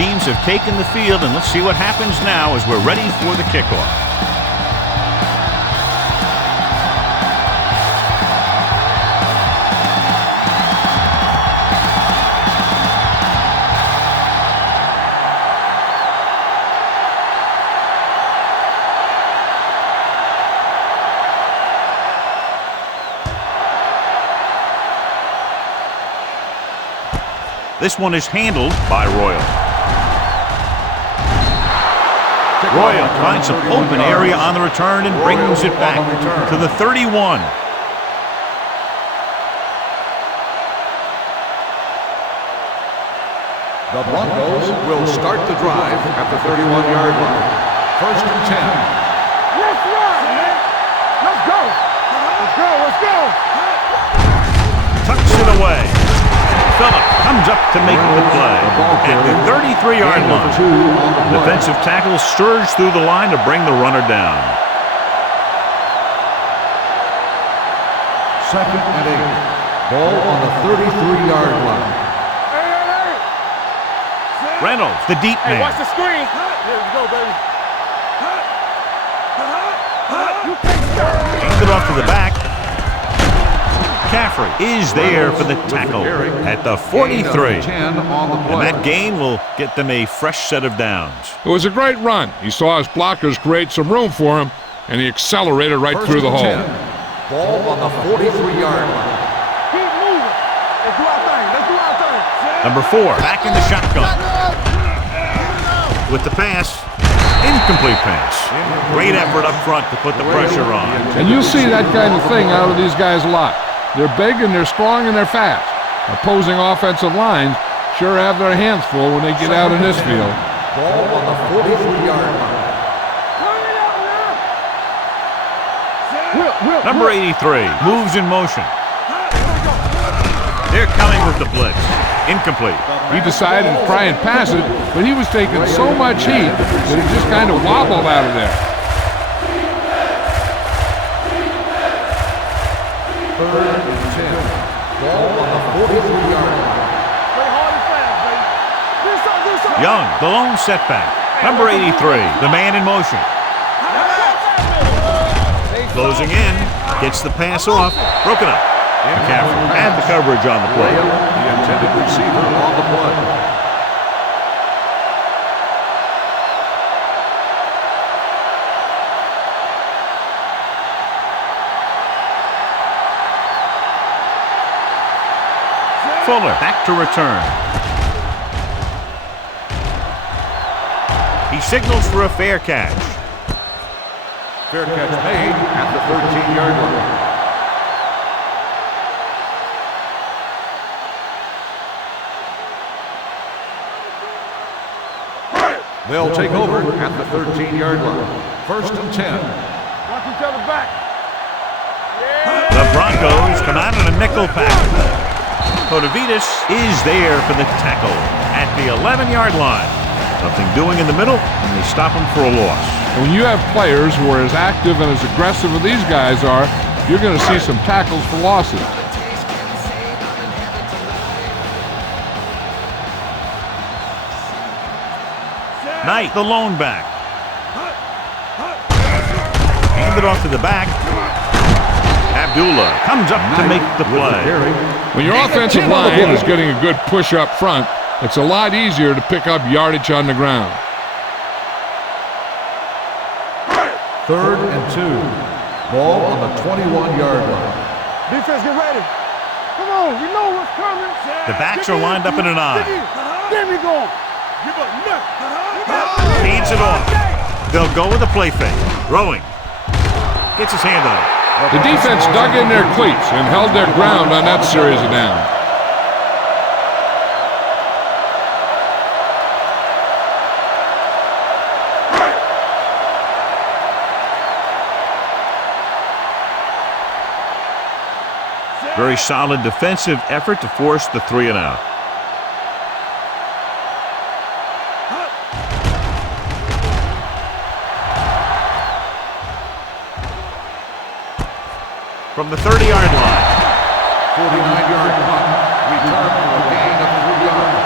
teams have taken the field, and let's see what happens now as we're ready for the kickoff. This one is handled by Royal. Royal finds some open area on the return and brings it back to the 31. The Broncos will start the drive at the 31-yard line. First and 10. Let's run, man. Let's go. Let's go. Let's go. Tucks it away. Phillip comes up to make the play at the 33-yard line. Defensive tackle surged through the line to bring the runner down. Second and 8. Ball on the 33-yard line. Reynolds, the deep man. Hey, watch the screen. Here we go, baby. You can't stop. Hands it off to the back. McCaffrey is there for the tackle at the 43. And that gain will get them a fresh set of downs. It was a great run. He saw his blockers create some room for him, and he accelerated right through the hole. Ball on the 43-yard line. Keep moving. Let's do our thing. Let's do our thing. Number 4, back in the shotgun. With the pass, incomplete pass. Great effort up front to put the pressure on. And you'll see that kind of thing out of these guys a lot. They're big and they're strong and they're fast. Opposing offensive lines sure have their hands full when they get out in this field. Ball on the 43-yard line. Number 83 moves in motion. They're coming with the blitz. Incomplete. He decided to try and pass it, but he was taking so much heat that it just kind of wobbled out of there. Third and 10. Ball on the 43-yard line. Play hard and fast, baby. Do something. Young, the lone setback. Number 83, the man in motion. Closing in, gets the pass off, broken up. McCaffrey had the coverage on the play. The intended receiver on the play. Fuller back to return. He signals for a fair catch. Fair catch made at the 13-yard line. They'll take over at the 13-yard line. First and 10. Watch each other back. The Broncos come out in a nickel package. Kotovitis is there for the tackle at the 11-yard line. Nothing doing in the middle, and they stop him for a loss. And when you have players who are as active and as aggressive as these guys are, you're going to see some tackles for losses. Knight, the lone back. Handed off to the back. Abdullah comes up to make the play. When your offensive line is getting a good push up front, it's a lot easier to pick up yardage on the ground. Third and 2. Ball on the 21-yard line. Defense, get ready. Come on, we know what's coming. The backs are lined up in an eye. There we go. Feeds it off. They'll go with a play fake. Throwing. Gets his hand on it. The defense dug in their cleats and held their ground on that series of downs. Very solid defensive effort to force the 3-and-out. From the 30-yard line. 49-yard punt. Return for a gain of 3 yards.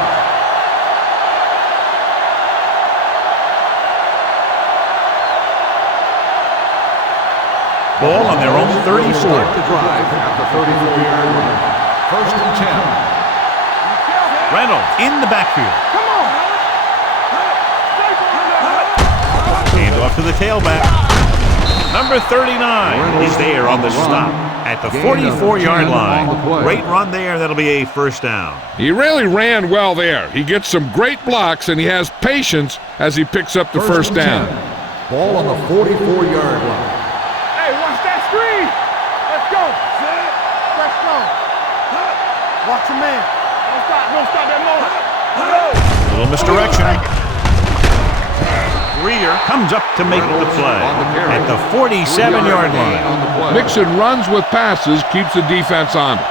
Ball on their own 34. Start the drive at the 34-yard line. First and 10. Reynolds in the backfield. Come on. Hand off to the tailback. Number 39 is there on the stop at the 44-yard line. Great run there. That'll be a first down. He really ran well there. He gets some great blocks, and he has patience as he picks up the first down. Ball on the 44-yard line. Hey, watch that screen. Let's go. Let's go. Watch your man. Don't stop that motor. Little misdirection. Greer comes up to make the play at the 47-yard line. Mixing runs with passes keeps the defense honest.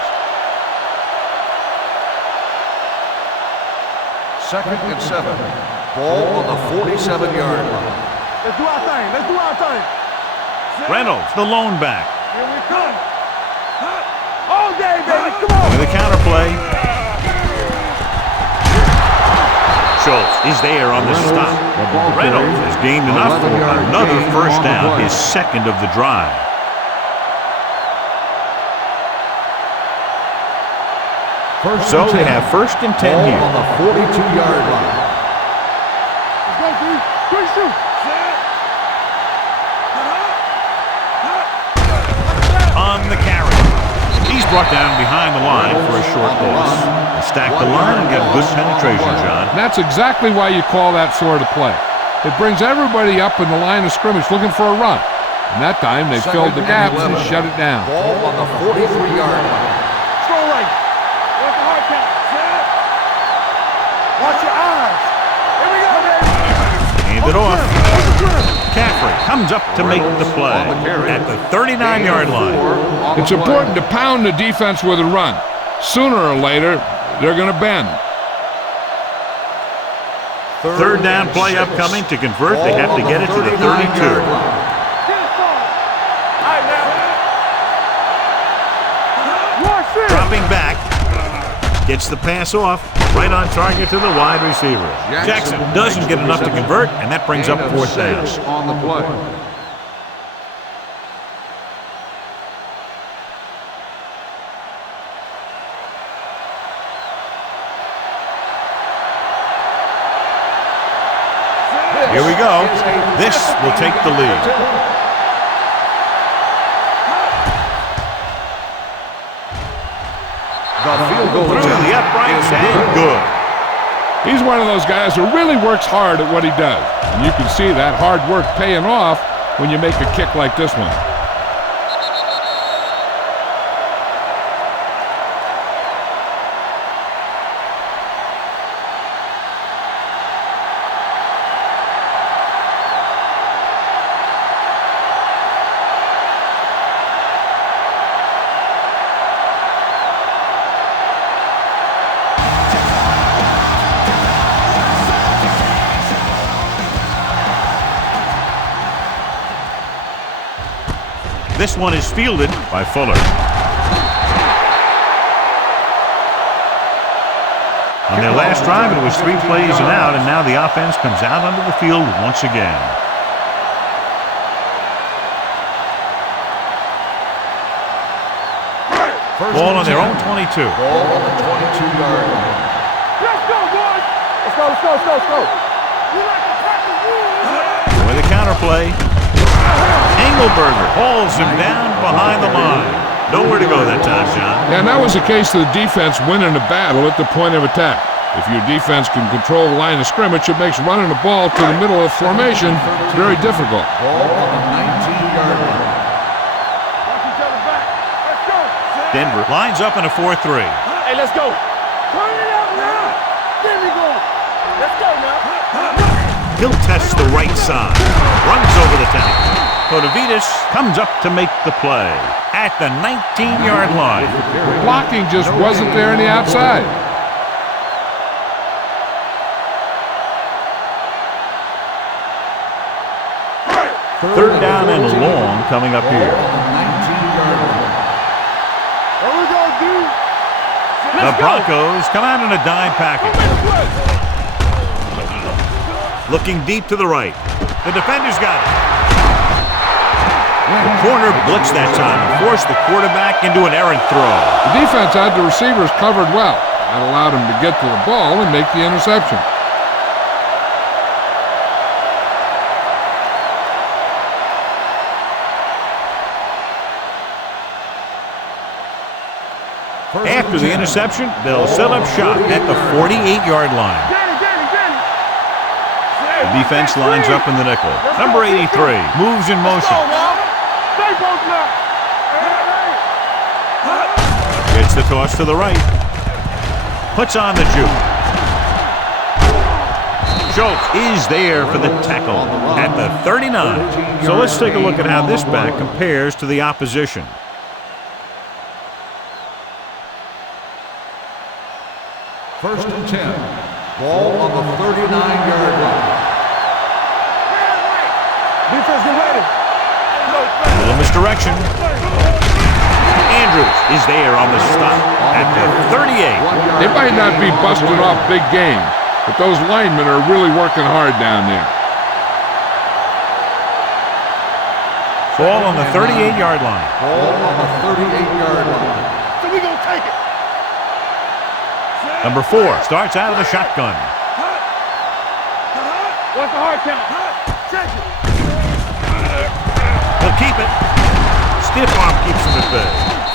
Second and 7. Ball on the 47-yard line. Let's do our thing. Let's do our thing. Reynolds, the lone back. Here we come. All day, baby. Come on. With a counter play. Schultz is there on the stop. Reynolds has gained enough for another first down, his second of the drive. So they have first and 10 here. On the 42-yard line. Let's go, dude. Quick shoot. On the carry. He's brought down behind the line for a short loss. They stack the line and get good penetration, John. That's exactly why you call that sort of play. It brings everybody up in the line of scrimmage looking for a run. And that time they filled the gaps and shut it down. Ball on the 43-yard line. Strong right. Watch the hard count. Watch your eyes. Here we go, baby. Hand it off. Caffrey comes up to make the play at the 39-yard line. It's important to pound the defense with a run. Sooner or later, they're going to bend. Third down play upcoming. To convert, they have to get it to the 32. Dropping back. Gets the pass off. Right on target to the wide receiver. Jackson doesn't get enough to convert, and that brings up fourth down. On the play. Here we go. This will take the lead. The field goal Through the uprights and good. He's one of those guys who really works hard at what he does. And you can see that hard work paying off when you make a kick like this one. This one is fielded by Fuller. On their last drive, it was 3 plays and out, and now the offense comes out onto the field once again. Ball on their own 22. Ball on the 22-yard line. Let's go, boys. Let's go, let's go, let's go, let's go. We like to practice rules. With a counter play. Engelberger hauls him down behind the line. Nowhere to go that time, John. And that was the case of the defense winning the battle at the point of attack. If your defense can control the line of scrimmage, it makes running the ball to the middle of formation very difficult. Ball on the 19-yard line. Watch each other back. Let's go. Denver lines up in a 4-3. Hey, let's go. Turn it up now. There we go. Let's go now. He'll test the right side. Runs over the tackle. Tourney comes up to make the play at the 19-yard line. Blocking just wasn't there on the outside. Third down and long coming up here. There we go, dude. The Broncos come out in a dime package. Looking deep to the right. The defender's got it. The corner blitzed that time and forced the quarterback into an errant throw. The defense had the receivers covered well. That allowed him to get to the ball and make the interception. After the interception, they'll set up shop at the 48-yard line. The defense lines up in the nickel. Number 83 moves in motion. Gets the toss to the right. Puts on the juke. Schultz is there for the tackle at the 39. So let's take a look at how this back compares to the opposition. First and 10. Ball on the 39-yard line. Defense, get ready. A little misdirection. Andrews is there on the stop at the 38. They might not be busting off big games, but those linemen are really working hard down there. Ball on the 38-yard line. Ball on the 38-yard line. So we gonna take it. Number 4 starts out of the shotgun. What's the hard count? Check it. He'll keep it. Stiff arm keeps him at bay.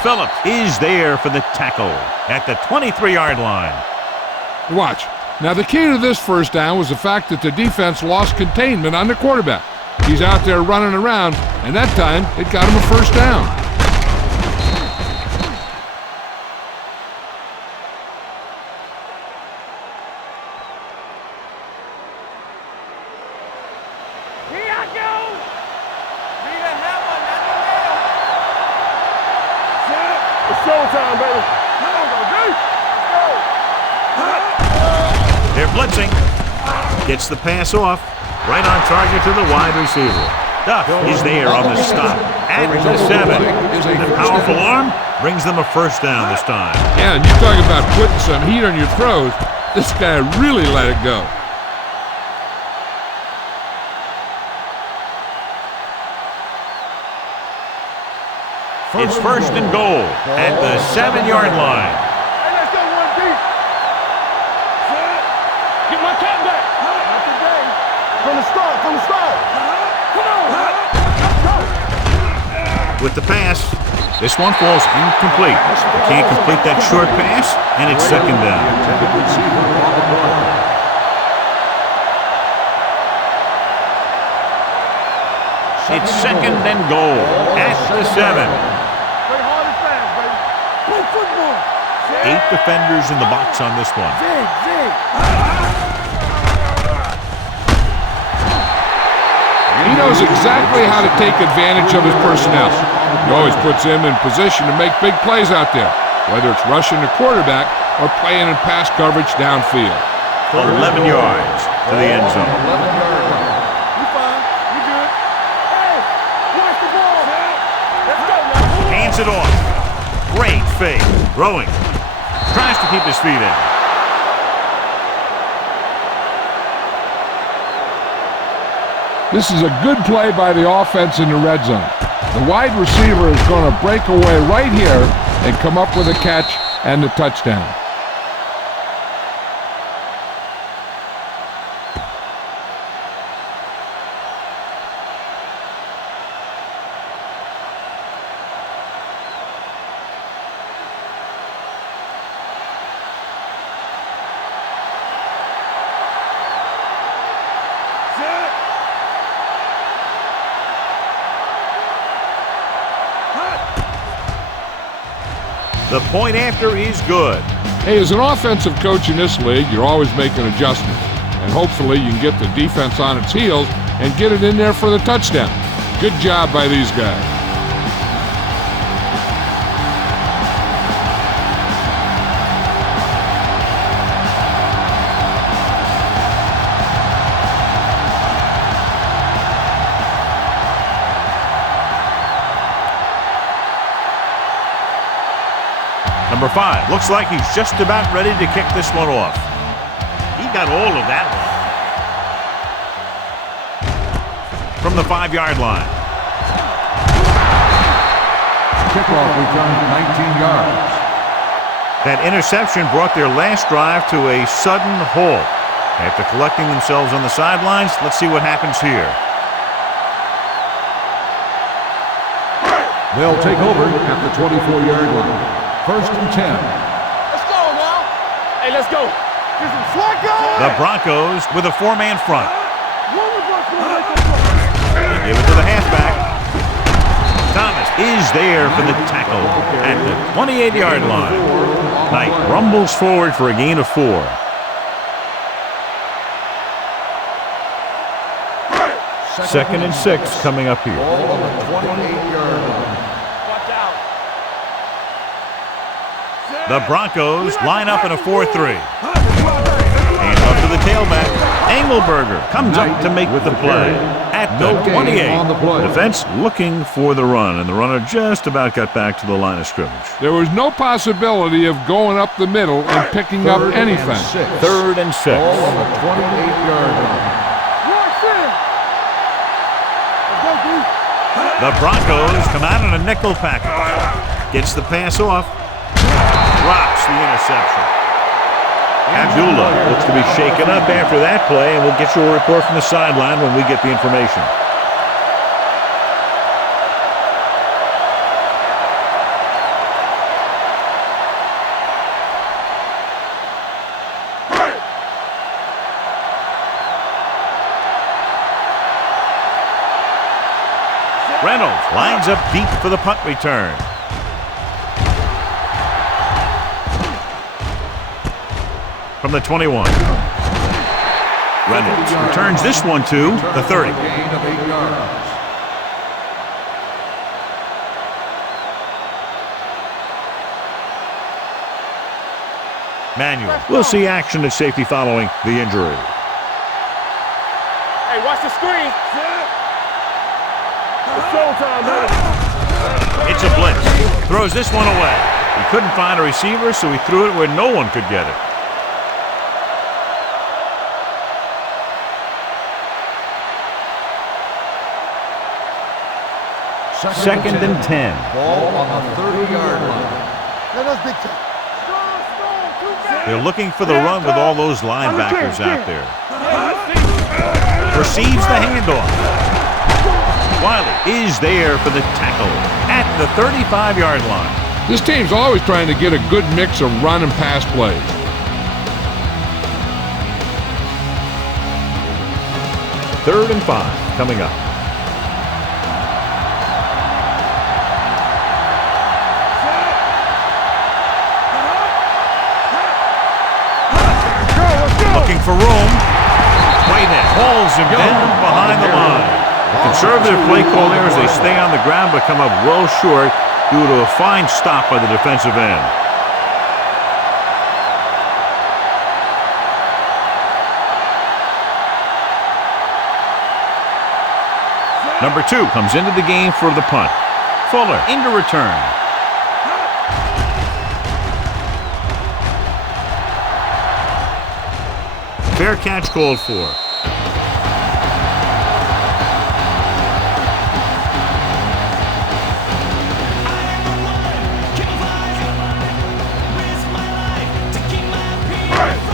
Phillips is there for the tackle at the 23-yard line. Watch. Now, the key to this first down was the fact that the defense lost containment on the quarterback. He's out there running around, and that time it got him a first down. Showtime, baby. They're blitzing. Gets the pass off. Right on target to the wide receiver. Duff is there on the stop at the 7. The powerful arm brings them a first down this time. Yeah, and you talk about putting some heat on your throws. This guy really let it go. It's first and goal at the 7-yard line. Hey, let's go one deep. Get my cat back. Not today. From the start. Come on. Let's go. With the pass, this one falls incomplete. They can't complete that short pass, and it's second down. It's second and goal at the 7. Play hard and fast, baby. Play football. 8 defenders in the box on this one. Zig. He knows exactly how to take advantage of his personnel. He always puts him in position to make big plays out there, whether it's rushing the quarterback or playing in pass coverage downfield. 11 yards to the end zone. You fine. You good. Hey, watch the ball. Let's go now. Hands it off. Great fake. Throwing. Tries to keep his feet in. This is a good play by the offense in the red zone. The wide receiver is going to break away right here and come up with a catch and the touchdown. The point after is good. Hey, as an offensive coach in this league, you're always making adjustments. And hopefully you can get the defense on its heels and get it in there for the touchdown. Good job by these guys. Number 5 looks like he's just about ready to kick this one off. He got all of that one. From the 5-yard line. Kickoff return 19 yards. That interception brought their last drive to a sudden halt. After collecting themselves on the sidelines, let's see what happens here. They'll take over at the 24-yard line. First and 10. Let's go now. Hey, let's go. Get some slack going. The Broncos with a four-man front. They give it to the halfback. Thomas is there for the tackle at the 28-yard line. Knight rumbles forward for a gain of 4. Second and 6 coming up here. Ball on the 28-yard line. Watch out. The Broncos line up in a 4-3. And up to the tailback. Engelberger comes up to make the play at the 28. Defense looking for the run, and the runner just about got back to the line of scrimmage. There was no possibility of going up the middle and picking up anything. Third and 6. Ball on the 28-yard line. The Broncos come out in a nickel package. Gets the pass off. Drops the interception. Abdullah looks to be shaken up after that play, and we'll get you a report from the sideline when we get the information. Reynolds lines up deep for the punt return. From the 21. Reynolds returns this one to the 30. Gain of 8 yards. Manuel will see action at safety following the injury. Hey, watch the screen. It's showtime, man. It's a blitz. Throws this one away. He couldn't find a receiver, so he threw it where no one could get it. Second and 10. Ball on the 30-yard line. They're looking for the run with all those linebackers out there. Receives the handoff. Wiley is there for the tackle at the 35-yard line. This team's always trying to get a good mix of run and pass plays. Third and 5 coming up. Looking for room. Whitehead hauls him down behind the line. The conservative play call there as they stay on the ground but come up well short due to a fine stop by the defensive end. Number 2 comes into the game for the punt. Fuller into return. Fair catch called for.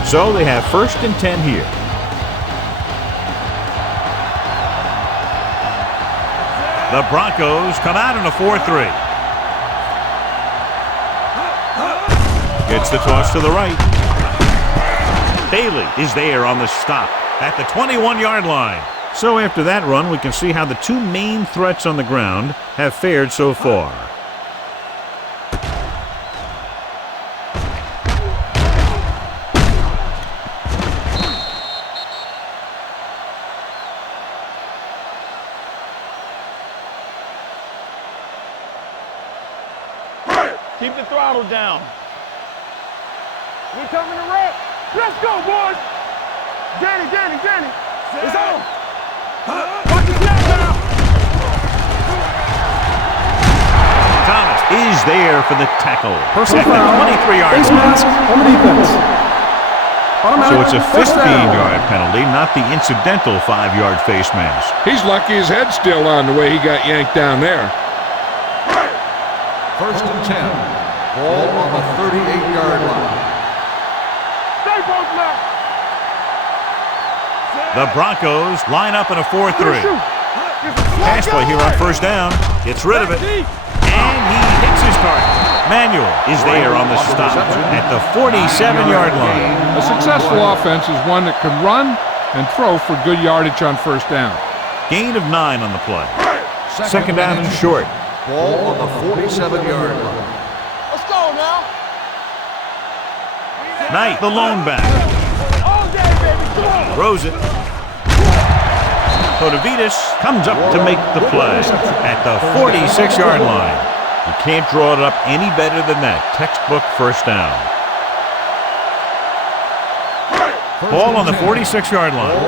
So they have first and 10 here. The Broncos come out in a 4-3. Gets the toss to the right. Bailey is there on the stop at the 21-yard line. So after that run, we can see how the two main threats on the ground have fared so far. Keep the throttle down. We coming to wrap. Let's go, boys. Danny. It's on. Watch the snap now. Thomas is there for the tackle. Personal at the foul. 23-yard Face line. mask on the defense. So it's a First down. 15-yard penalty, not the incidental 5-yard face mask. He's lucky his head's still on the way he got yanked down there. First and 10. Ball on the 38-yard line. Stay post left. The Broncos line up in a 4-3. Shoot. Pass play here on first down. Gets rid of it. And he hits his target. Manuel is there on the stop at the 47-yard line. A successful offense is one that can run and throw for good yardage on first down. Gain of 9 on the play. Second down and short. Ball on the 47-yard line. Let's go now. Knight, the lone back. All day, baby. Come on. Throws it. Tourney comes up to make the play at the 46-yard line. You can't draw it up any better than that. Textbook first down. Ball on the 46-yard line.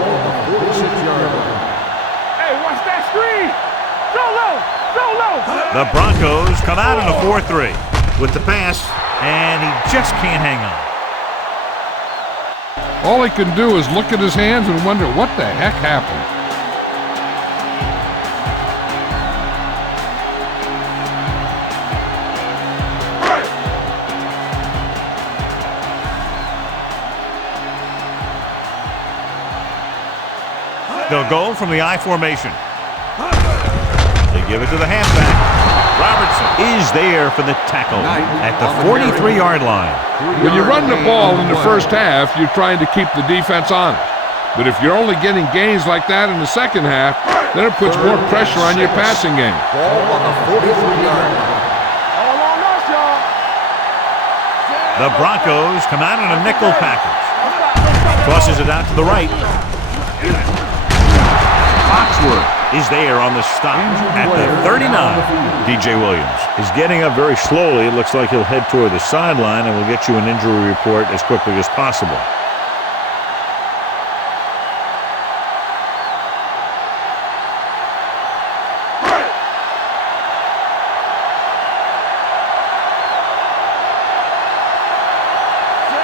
Hey, watch that screen. So low. So low. The Broncos come out in a 4-3 with the pass, and he just can't hang on. All he can do is look at his hands and wonder what the heck happened. They'll go from the I formation. They give it to the halfback. Robertson is there for the tackle at the 43-yard line. When you run the ball in the first half, you're trying to keep the defense honest. But if you're only getting gains like that in the second half, then it puts more pressure on your passing game. Ball on the 43-yard line. All on us, y'all. The Broncos come out in a nickel package. Tosses it out to the right. Foxworth is there on the stop at the 39. DJ Williams is getting up very slowly. It looks like he'll head toward the sideline, and we'll get you an injury report as quickly as possible.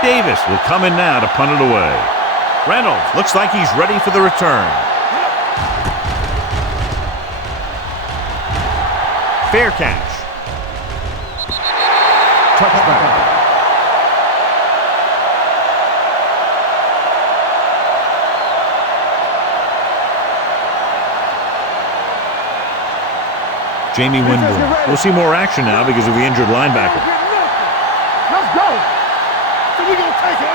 Davis will come in now to punt it away. Reynolds looks like he's ready for the return. Fair catch. Touchback. Jamie Winborn. We'll see more action now because of the injured linebacker. Let's go. So we gonna take it.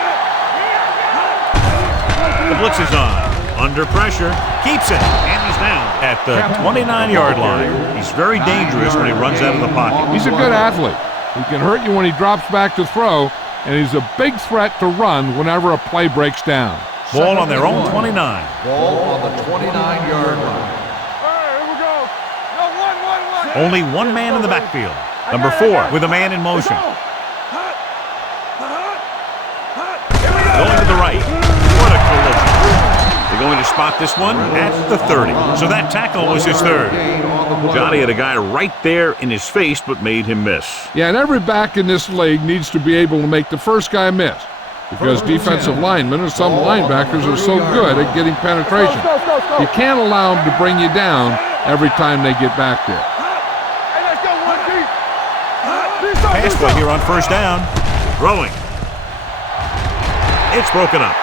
The blitz is on. Under pressure. Keeps it. And he's down at the 29-yard line. He's very dangerous when he runs out of the pocket. He's a good athlete. He can hurt you when he drops back to throw, and he's a big threat to run whenever a play breaks down. Ball on their own 29. Ball on the 29-yard line. Here we go. No, one. Only one man in the backfield. Number 4 with a man in motion. Going to the right. What a collision. They're going to spot this one at the 30. So that tackle was his third. Johnny had a guy right there in his face but made him miss. Yeah, and every back in this league needs to be able to make the first guy miss, because defensive linemen and some linebackers are so good at getting penetration. You can't allow them to bring you down every time they get back there. Hey, let's go, 1 deep. Pass play here on first down. Throwing. It's broken up.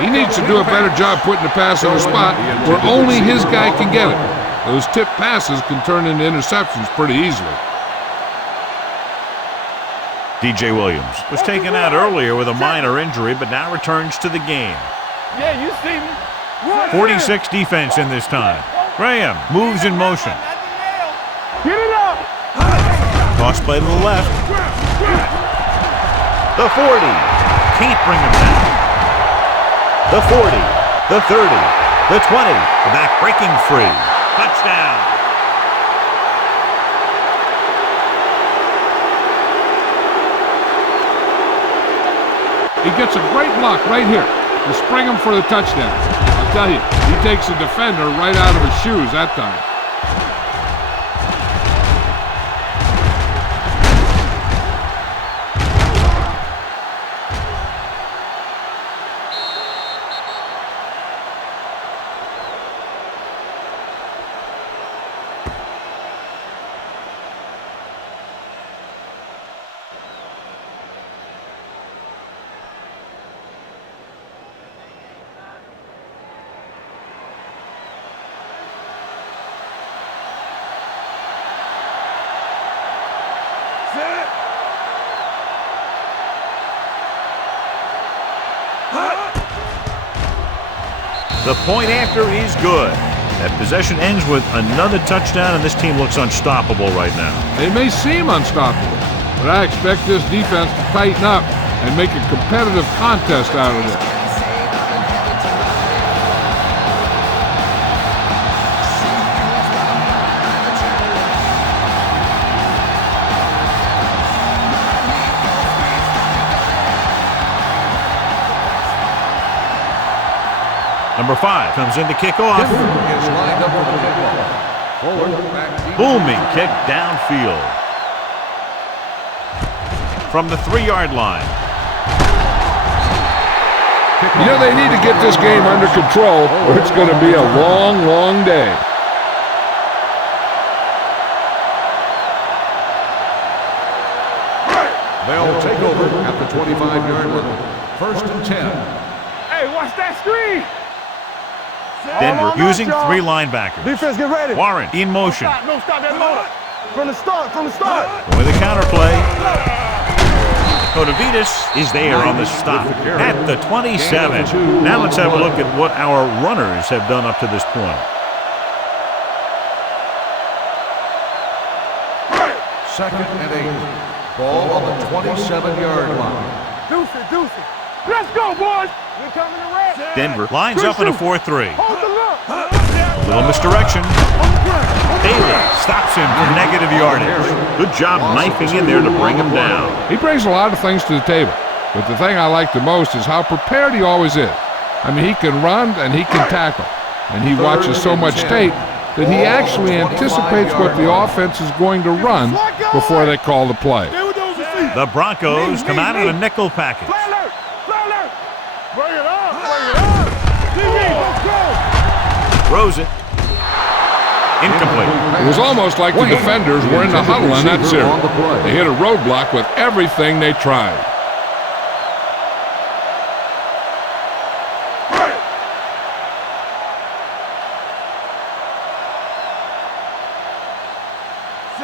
He needs to do a better job putting the pass in a spot where only his guy can get it. Those tip passes can turn into interceptions pretty easily. DJ Williams was taken out earlier with a minor injury, but now returns to the game. Yeah, you see me. 46 defense in this time. Graham moves in motion. Get it up. Toss play to the left. The 40. Can't bring him down. The 40. The 30. The 20. The back breaking free. Touchdown. He gets a great look right here to spring him for the touchdown. I'll tell you, he takes the defender right out of his shoes that time. The point after is good. That possession ends with another touchdown, and this team looks unstoppable right now. They may seem unstoppable, but I expect this defense to tighten up and make a competitive contest out of it. Number 5 comes in to kick off. Is lined up for the kickoff. Forward, back deep. Booming kick downfield. From the 3-yard line. You know, they need to get this game under control, or it's going to be a long, long day. They'll take over at the 25-yard line. 1st and 10. Hey, watch that screen. Denver using 3 linebackers. Defense, get ready. Warren in motion. Don't stop that motor. From the start. With a counterplay. Tourney is there on the stop at the 27. Now let's have a look at what our runners have done up to this point. 2nd and 8. Ball on the 27-yard line. Deuce it. Let's go, boys. We're coming to red. Denver lines up in a 4-3. Hold the look. Little misdirection. Bailey stops him for negative yardage. Good job knifing in there to bring him down. He brings a lot of things to the table, but the thing I like the most is how prepared he always is. I mean, he can run and he can tackle, and he watches so much tape that he actually anticipates what the offense is going to run before they call the play. The Broncos come out in a nickel package. Bring it up. Throws it. Incomplete. It was almost like the defenders were in the huddle on that series. They hit a roadblock with everything they tried.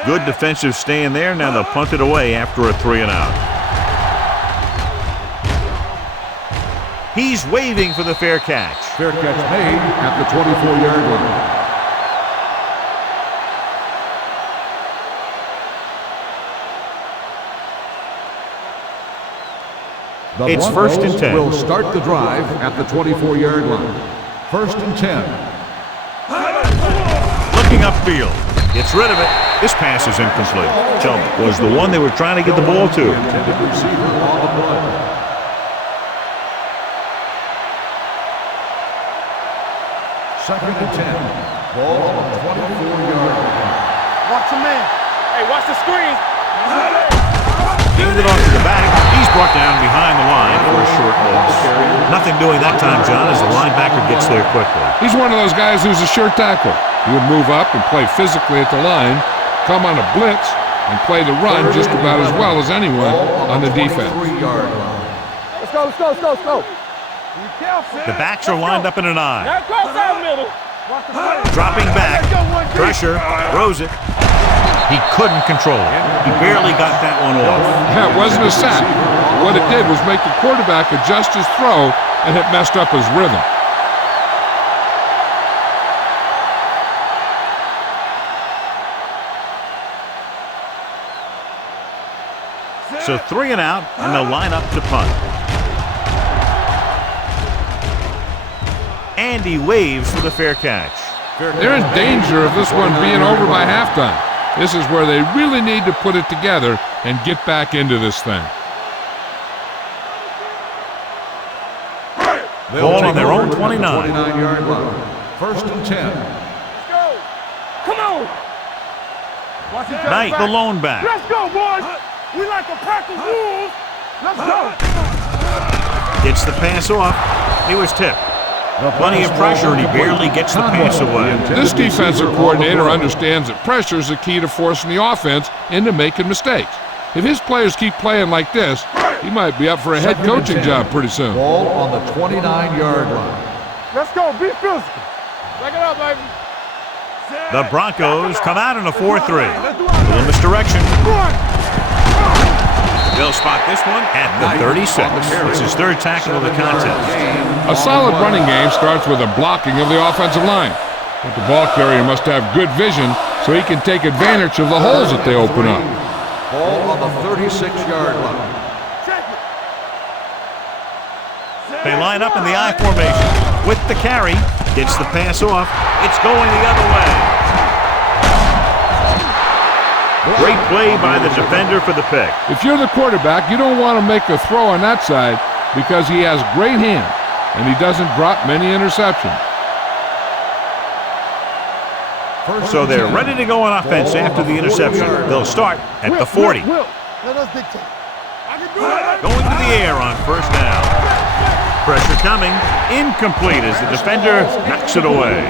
Good defensive stand there. Now they'll punt it away after a 3-and-out. He's waving for the fair catch. Fair catch made at the 24-yard line. It's 1st and 10. Will start the drive at the 24-yard line. 1st and 10. Looking upfield. Gets rid of it. This pass is incomplete. Chubb was the one they were trying to get the ball to. Intended receiver on the play. Second and 10. Ball on the 24-yard line. Watch your man. Hey, watch the screen. Handed it off to the back. He's brought down behind the line for a short loss. Nothing doing that time, John, as the linebacker gets there quickly. He's one of those guys who's a sure tackler. He'll move up and play physically at the line, come on a blitz, and play the run just about as well as anyone on the defense. Let's go. Be careful. The backs are lined up in an eye. Now cross out middle. Dropping back. Pressure. Throws it. He couldn't control it. He barely got that one off. Yeah, it wasn't a sack. What it did was make the quarterback adjust his throw, and it messed up his rhythm. So 3-and-out, and they'll line up to punt. Andy waves for the fair catch. They're in danger of this one being over by halftime. This is where they really need to put it together and get back into this thing. Ball on their own 29. 29-yard line. 1st and 10. Let's go. Come on. Watch it. Knight, the lone back. Let's go, boys. We like a pack of wolves. Let's go. Gets the pass off. He was tipped. Plenty of pressure, and he barely gets the pass away. This defensive coordinator understands that pressure is the key to forcing the offense into making mistakes. If his players keep playing like this, he might be up for a head coaching job pretty soon. Ball on the 29-yard line. Let's go. Be physical. Back it up, baby. The Broncos come out in a 4-3. Little misdirection. They'll spot this one at the 36. It's his third tackle of the contest. A solid running game starts with a blocking of the offensive line. But the ball carrier must have good vision so he can take advantage of the holes that they open up. Ball on the 36-yard line. They line up in the I formation. With the carry, gets the pass off. It's going the other way. Great play by the defender for the pick. If you're the quarterback, you don't want to make a throw on that side because he has great hands and he doesn't drop many interceptions. So they're ready to go on offense after the interception. They'll start at the 40. Let us dictate. Going to the air on first down. Pressure coming. Incomplete as the defender knocks it away.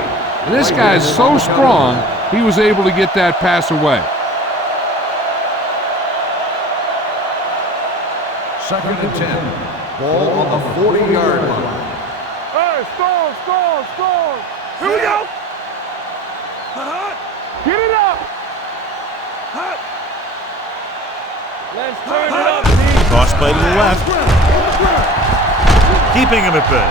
This guy's so strong, he was able to get that pass away. Second and 10. Ball on the 40-yard line. Hey, score. Here we go. Get it up. Let's turn it up. Cross play to the left. Keeping him at bay.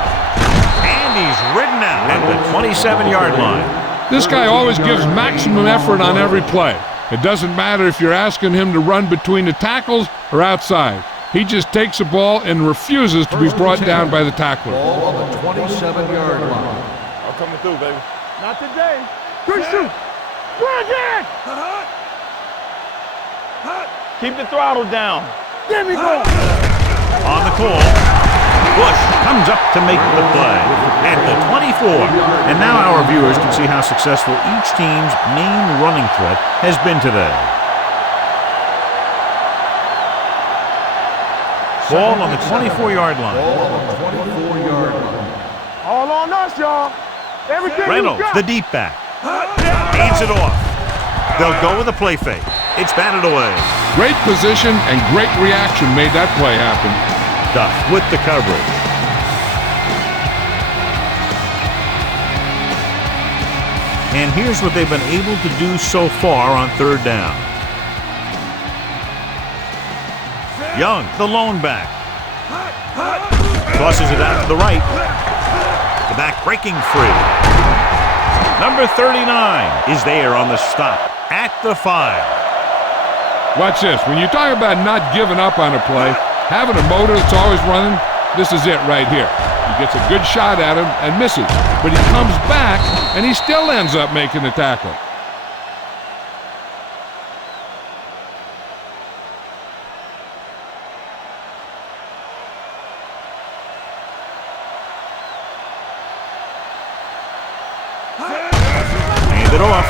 And he's ridden out at the 27-yard line. This guy always gives maximum effort on every play. It doesn't matter if you're asking him to run between the tackles or outside. He just takes the ball and refuses to be brought down by the tackler. Ball on the 27-yard line. I'm coming through, baby. Not today. Good shoot. Good again. Keep the throttle down. There we go. On the call, Bush comes up to make the play at the 24. And now our viewers can see how successful each team's main running threat has been today. Ball on the 24-yard line. Ball on the 24-yard line. All on us, y'all. Everything Reynolds, you got. the deep back. Hands it off. They'll go with a play fake. It's batted away. Great position and great reaction made that play happen. Duff with the coverage. And here's what they've been able to do so far on third down. Young, the lone back. Tosses it out to the right. The back breaking free. Number 39 is there on the stop at the 5. Watch this. When you talk about not giving up on a play, having a motor that's always running, this is it right here. He gets a good shot at him and misses, but he comes back and he still ends up making the tackle. Hand it off.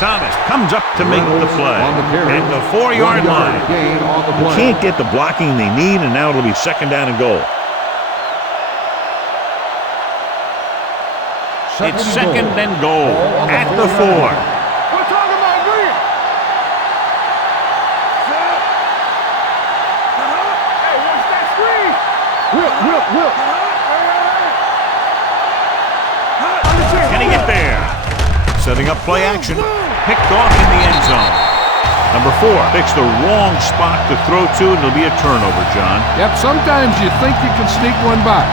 Thomas comes up to make the play at the 4-yard line. Can't get the blocking they need, and now it'll be second down and goal. It's second and goal at the 4. We're talking about green. Hey, watch that screen. Will. Can he get there? Setting up play action. Picked off in the end zone. Number 4 picks the wrong spot to throw to, and it'll be a turnover, John. Yep, sometimes you think you can sneak one by.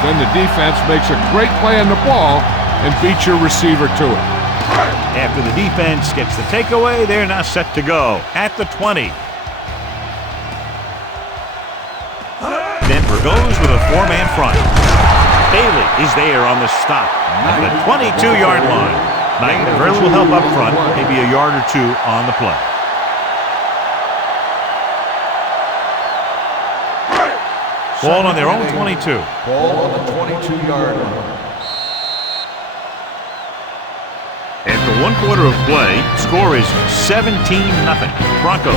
Then the defense makes a great play on the ball and beats your receiver to it. After the defense gets the takeaway, they're now set to go at the 20. Denver goes with a 4-man front. Bailey is there on the stop at the 22-yard line. Knight very little help up front, maybe a yard or two on the play. Ball on their own 22. Ball on the 22-yard line. After 1 quarter of play, score is 17-0. Broncos.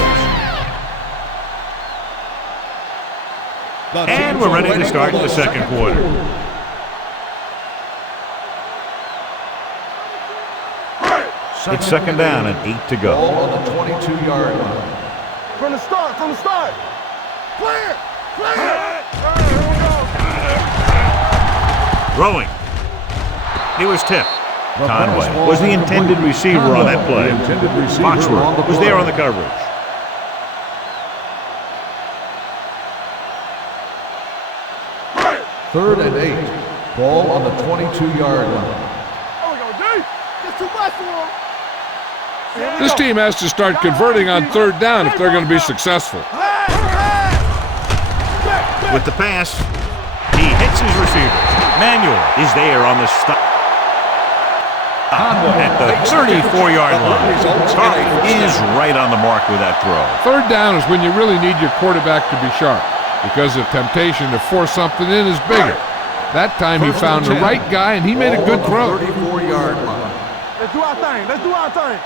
And we're ready to start the second quarter. It's second down and 8 to go. Ball on the 22-yard line. From the start. Clear. Throwing. He was tipped. Conway was the intended receiver on that play. Foxworth was there on the coverage. 3rd and 8. Ball on the 22-yard line. There we go, D. That's too much for him. This team has to start converting on 3rd down if they're going to be successful. With the pass, he hits his receiver. Manuel is there on the stop. At the 34-yard line. Carlton is right on the mark with that throw. 3rd down is when you really need your quarterback to be sharp because the temptation to force something in is bigger. That time he found the right guy and he made a good throw. 34-yard line. Let's do our thing. Let's do our thing.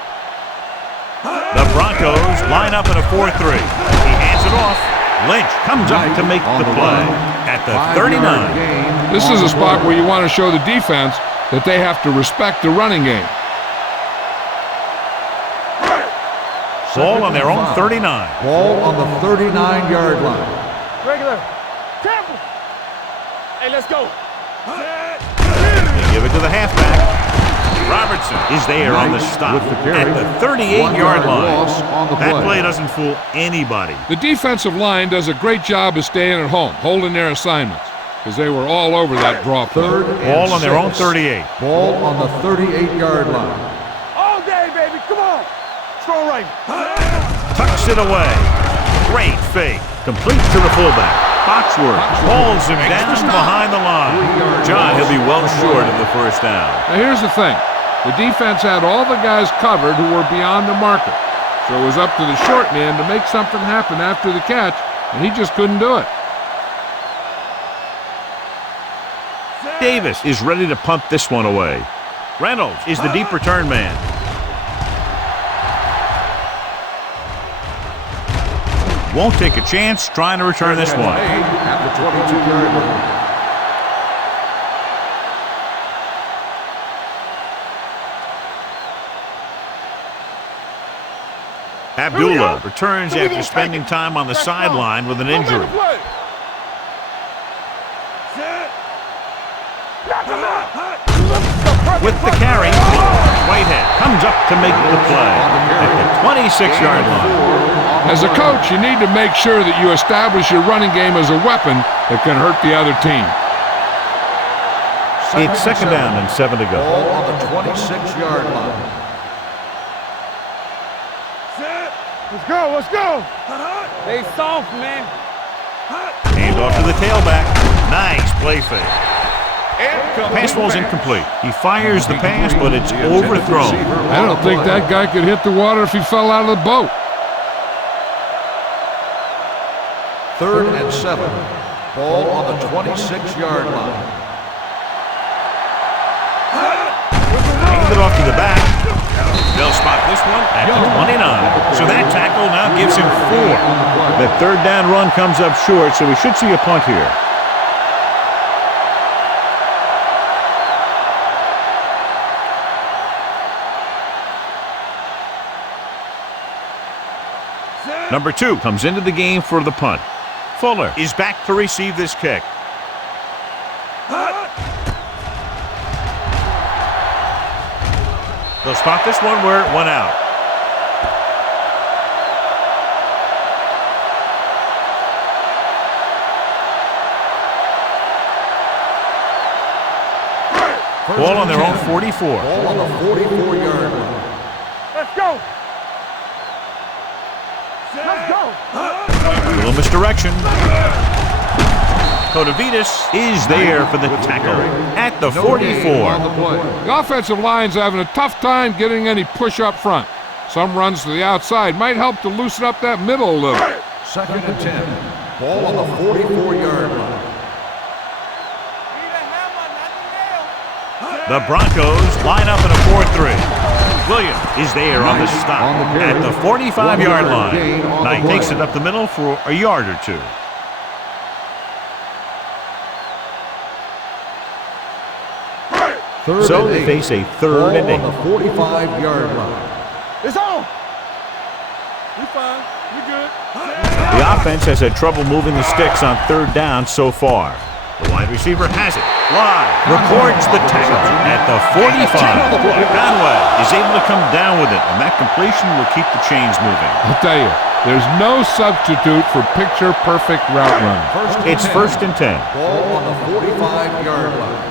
The Broncos line up in a 4-3. He hands it off. Lynch comes up to make the play at the 39. This is a spot where you want to show the defense that they have to respect the running game. Ball on their own 39. Ball on the 39-yard line. Regular. Careful. Hey, let's go. They give it to the halfback. Robertson is there on the stop at the 38-yard line. That play doesn't fool anybody. The defensive line does a great job of staying at home, holding their assignments, because they were all over that draw play. Ball on their own 38. Ball on the 38-yard line. All day, baby. Come on. Strong right. Tucks it away. Great fake. Complete to the fullback. Foxworth pulls him down behind the line. John, he'll be well short of the first down. Now here's the thing. The defense had all the guys covered who were beyond the marker. So it was up to the short man to make something happen after the catch, and he just couldn't do it. Davis is ready to punt this one away. Reynolds is the deep return man. Won't take a chance trying to return this one. At the 22-yard line. Abdullah returns after spending time on the sideline with an injury. With the carry, Whitehead comes up to make the play at the 26-yard line. As a coach, you need to make sure that you establish your running game as a weapon that can hurt the other team. It's 2nd down and 7 to go. Ball on the 26-yard line. Let's go. Let's go. They soft, man. Hand off to the tailback. Nice play fake. Pass ball's incomplete. He fires the pass, but it's overthrown. I don't think that guy could hit the water if he fell out of the boat. 3rd and 7. Ball on the 26-yard line. Hand it off to the back. They'll spot this one at the 29. So that tackle now gives him 4. The 3rd down run comes up short, so we should see a punt here. Number 2 comes into the game for the punt. Fuller is back to receive this kick. They'll spot this one where it went out. Ball on their own 44. Ball on the 44-yard line. Let's go. Let's go. A little misdirection. Kotovitis is there for the tackle at the 44. The offensive line's having a tough time getting any push up front. Some runs to the outside might help to loosen up that middle a little. 2nd and 10. Ball on the 44-yard line. The Broncos line up in a 4-3. Williams is there on the stop at the 45-yard line. Now he takes it up the middle for a yard or 2. So they face a 3rd and 8. On the 45-yard line. It's on. We fine. We good. The offense has had trouble moving the sticks on 3rd down so far. The wide receiver has it. Live records the tackle at the 45. Conway is able to come down with it, and that completion will keep the chains moving. I'll tell you, There's no substitute for picture-perfect route running. It's 1st and 10. Ball on the 45-yard line.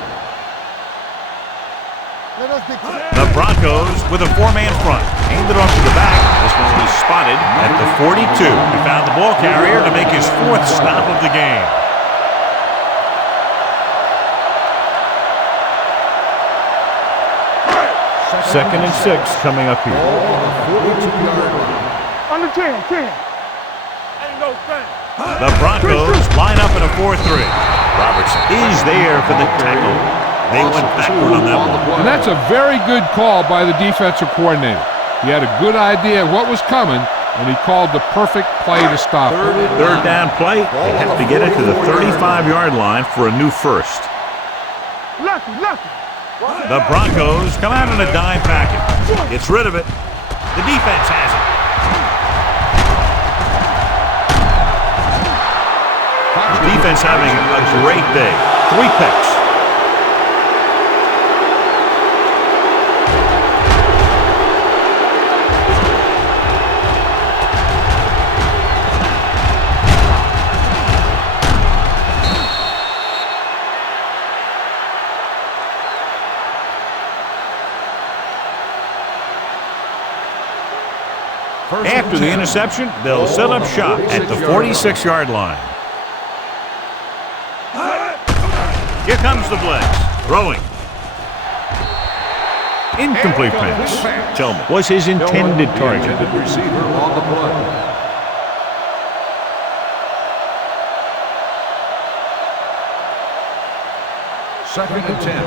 The Broncos with a 4-man front. Aimed it off to the back. This one was spotted at the 42. He found the ball carrier to make his 4th stop of the game. Second and 6 coming up here. Ball on the 42-yard line. Under 10. Ain't no thing. The Broncos line up in a 4-3. Robertson is there for the tackle. They went backward on that one. And that's a very good call by the defensive coordinator. He had a good idea of what was coming, and he called the perfect play to stop it. Third down play. They have to get it to the 35-yard line for a new first. Lucky. The Broncos come out in a dime package. Gets rid of it. The defense has it. The defense having a great day. 3 picks. After the interception, they'll set up shop at the 46-yard line. Here comes the blitz. Throwing. Incomplete pass. Tillman was his intended target. Receiver on the play. Second and 10.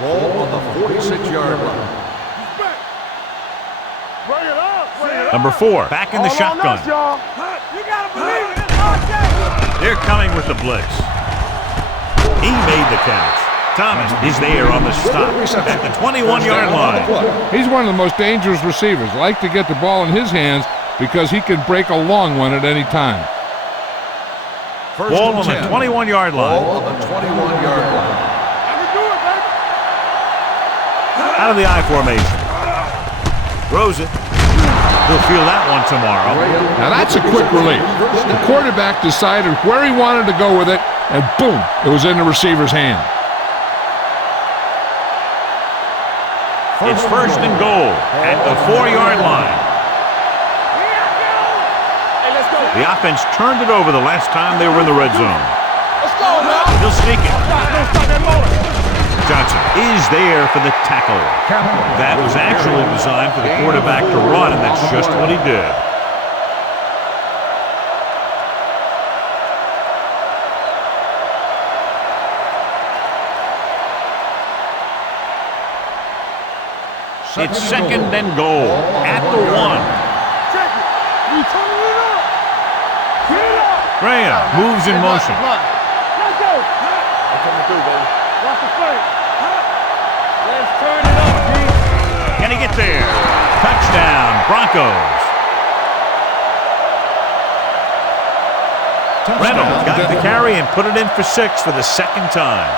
Ball on the 46-yard line. Bring it up. Number 4, back in the shotgun. You gotta believe it. It's our game. They're coming with the blitz. He made the catch. Thomas is there on the stop at the 21-yard line. He's one of the most dangerous receivers. Like to get the ball in his hands because he can break a long one at any time. Ball on the 21-yard line. Ball on the 21-yard line. Out of the I formation. Throws it. He'll feel that one tomorrow. Now that's a quick release. The quarterback decided where he wanted to go with it, and boom, it was in the receiver's hand. It's 1st and goal at the 4-yard line. The offense turned it over the last time they were in the red zone. Let's go, man. He'll sneak it. Stop that motor. Johnson is there for the tackle. That was actually designed for the quarterback to run, and that's just what he did. It's 2nd and goal at the 1. Check it. You turning it up. Get it up. Graham moves in motion. Let's go. I'm coming through, baby. Watch the play. Let's turn it up, G. Can he get there? Touchdown, Broncos. Reynolds got the carry and put it in for 6 for the 2nd time.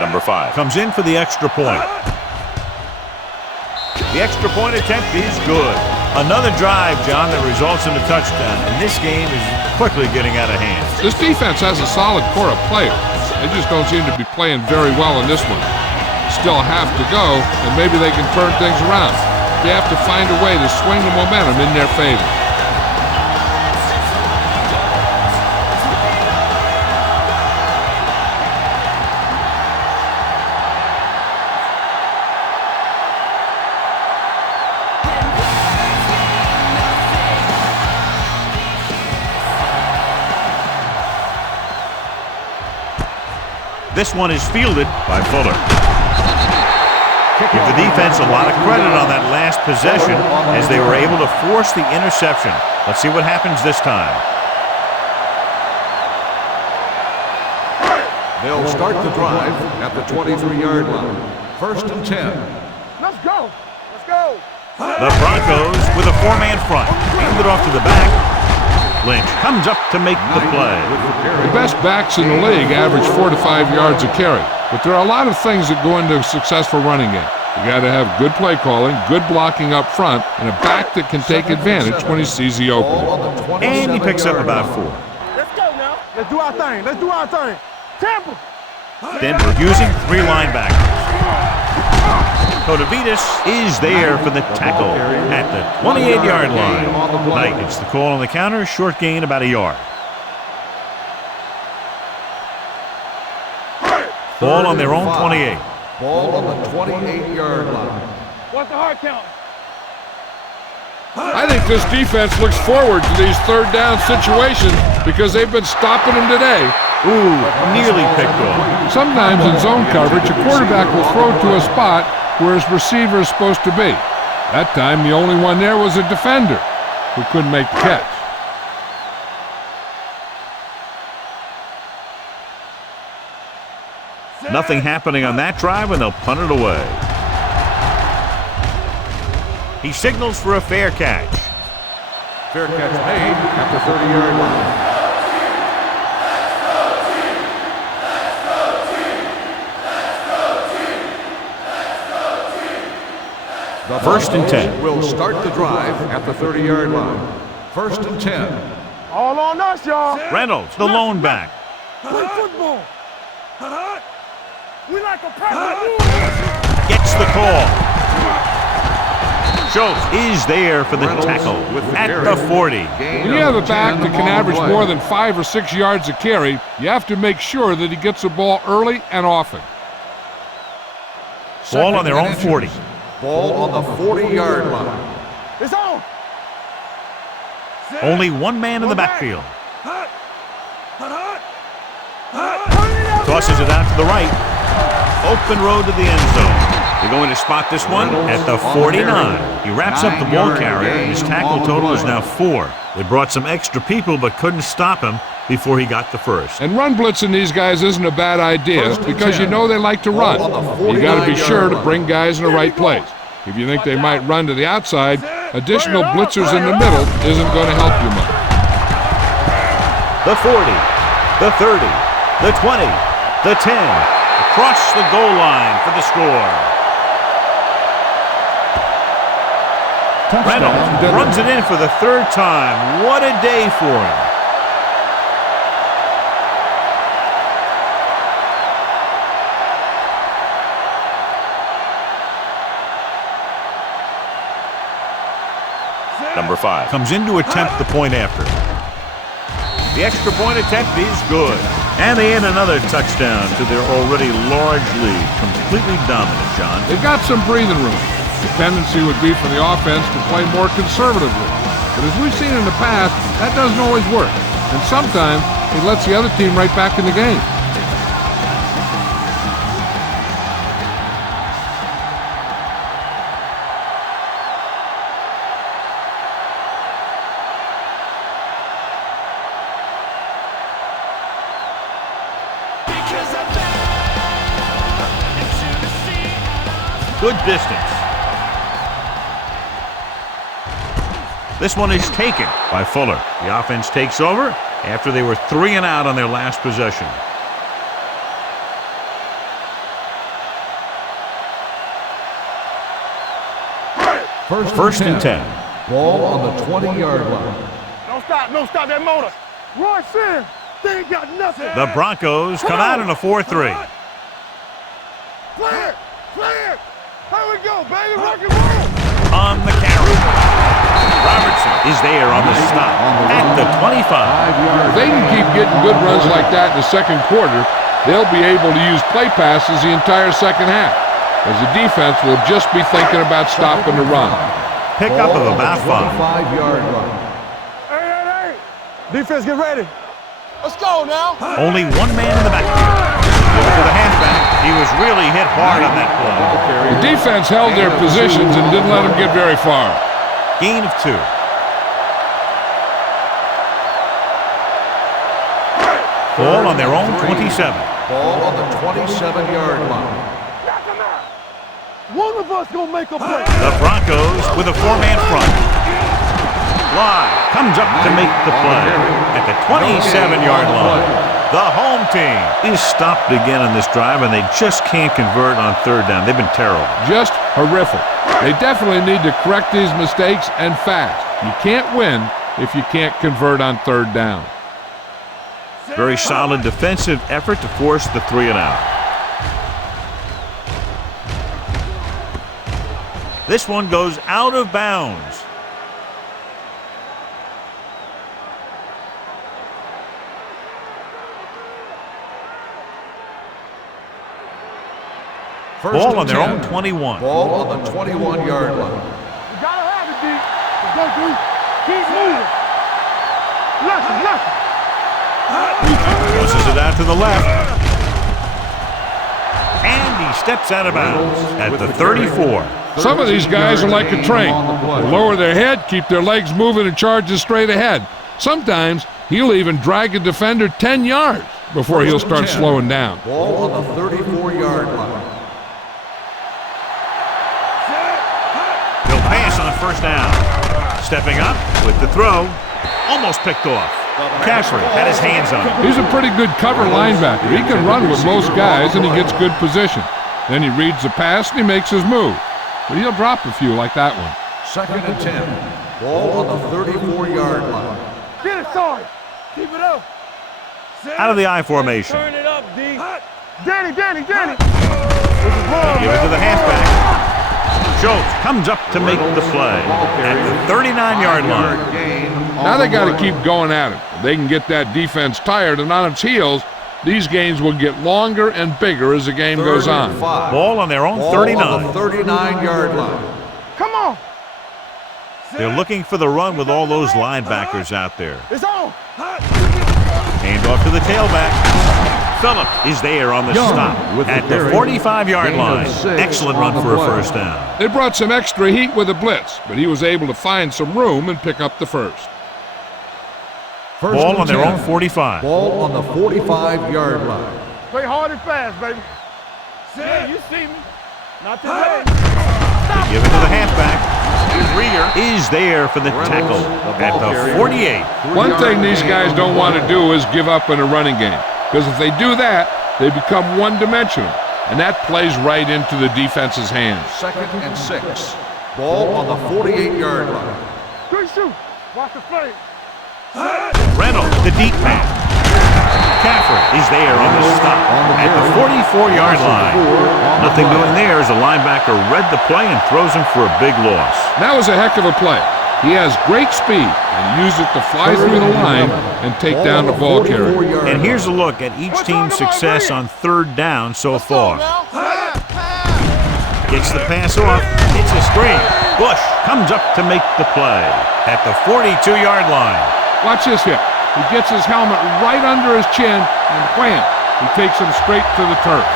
Number 5 comes in for the extra point. The extra point attempt is good. Another drive, John, that results in a touchdown. And this game is quickly getting out of hand. This defense has a solid core of players. They just don't seem to be playing very well in this one. Still have to go, and maybe they can turn things around. They have to find a way to swing the momentum in their favor. This one is fielded by Fuller. Give the defense a lot of credit on that last possession as they were able to force the interception. Let's see what happens this time. They'll start the drive at the 23-yard line. First and 10. Let's go. Let's go. The Broncos with a four-man front. Hand it off to the back. Lynch comes up to make the play. The best backs in the league average 4 to 5 yards a carry, but there are a lot of things that go into a successful running game. You got to have good play calling, good blocking up front, and a back that can take advantage when he sees the opening. And he picks up about 4. Let's go now. Let's do our thing. Let's do our thing. Tampa. Denver using 3 linebackers. Tourney is there for the tackle at the 28-yard line. Knight gets the call on the counter, short gain about a yard. Ball on their own 28. Ball on the 28-yard line. What's the hard count? I think this defense looks forward to these third down situations because they've been stopping them today. Ooh, nearly picked off. Sometimes in zone coverage, a quarterback will throw to a spot where his receiver is supposed to be. That time, the only one there was a defender who couldn't make the catch. Nothing happening on that drive, and they'll punt it away. He signals for a fair catch. Fair catch made at the 30-yard line. First and 10. Will start the drive at the 30-yard line. First and 10. All on us, y'all. Reynolds, the lone back. Play football. We like a press. Gets the call. Schultz is there for the tackle at the 40. When you have a back that can average more than 5 or 6 yards a carry, you have to make sure that he gets the ball early and often. Ball on their own 40. Ball on the 40-yard line. It's on. Only one man in the backfield. Tosses it out to the right. Open road to the end zone. They're going to spot this one at the 49. He wraps up the ball carrier, and his tackle total is now 4. They brought some extra people but couldn't stop him before he got the first. And run blitzing these guys isn't a bad idea because you know they like to run. You got to be sure to bring guys in the right place. If you think they might run to the outside, additional blitzers in the middle isn't going to help you much. The 40, the 30, the 20, the 10, across the goal line for the score. Reynolds runs it in for the 3rd time. What a day for him. Number 5 comes in to attempt the point after. The extra point attempt is good. And they add another touchdown to their already large lead. Completely dominant, John. They've got some breathing room. The tendency would be for the offense to play more conservatively. But as we've seen in the past, that doesn't always work. And sometimes it lets the other team right back in the game. Good distance. This one is taken by Fuller. The offense takes over after they were 3 and out on their last possession. First and 10. Ball on the 20-yard line. Don't stop that motor. Roy Sin, they ain't got nothing. The Broncos come out in a 4-3. Play it. Here we go, baby. Rock and roll. On the carry. Robertson is there on the stop at the 25. If they can keep getting good runs like that in the second quarter, they'll be able to use play passes the entire second half, as the defense will just be thinking about stopping the run. Pickup of about 5. 5-yard line. Hey. Defense, get ready. Let's go now. Only one man in the backfield. Give it to the halfback. He was really hit hard on that play. The defense held their positions and didn't let them get very far. Gain of 2. Ball on their own 27. Ball on the 27-yard line. One of us gonna make a play. The Broncos with a 4-man front. Live comes up to make the play at the 27-yard line. The home team is stopped again on this drive, and they just can't convert on third down. They've been terrible. Just horrific. They definitely need to correct these mistakes and fast. You can't win if you can't convert on third down. Very solid defensive effort to force the 3-and-out. This one goes out of bounds. Ball on their own 21. Ball on the 21-yard line. You gotta have it, D. Let's go, dude. Keep moving. Listen. Pushes it out to the left. And he steps out of bounds at the 34. Some of these guys are like a train. They lower their head, keep their legs moving, and charges straight ahead. Sometimes he'll even drag a defender 10 yards before he'll start slowing down. Ball on the 34-yard line. He'll pass on first down. Stepping up with the throw. Almost picked off. Caffrey had his hands on it. He's a pretty good cover linebacker. He can run with most guys, and he gets good position. Then he reads the pass, and he makes his move. But he'll drop a few like that one. 2nd and 10. Ball on the 34-yard line. Get it, sorry. Keep it up. Out of the I formation. Turn it up, D. Danny. Give it to the halfback. Schultz comes up to make the play at the 39-yard line. Now they got to keep going at it. If they can get that defense tired and on its heels, these games will get longer and bigger as the game goes on. Ball on their own 39. On the 39-yard line. Come on. They're looking for the run with all those linebackers out there. It's on. Hand off to the tailback. Phillips is there on the stop at the 45-yard line. Excellent run for a first down. They brought some extra heat with a blitz, but he was able to find some room and pick up the first. Ball on their own 45. Ball on the 45-yard line. Play hard and fast, baby. Yeah, you see me. Not today. They give it to the halfback. Rear is there for the tackle at the 48. One thing these guys don't want to do is give up in a running game, because if they do that, they become one-dimensional, and that plays right into the defense's hands. 2nd and 6. Ball on the 48-yard line. Good shoot. Watch the play. Reynolds, the deep man. Caffrey is there on the stop at the 44-yard line. Nothing doing there as the linebacker read the play and throws him for a big loss. That was a heck of a play. He has great speed and used it to fly through the line and take down the ball carrier. And here's a look at each team's success on third down so far. Gets the pass off, hits a screen. Bush comes up to make the play at the 42-yard line. Watch this hit. He gets his helmet right under his chin, and wham, he takes him straight to the turf.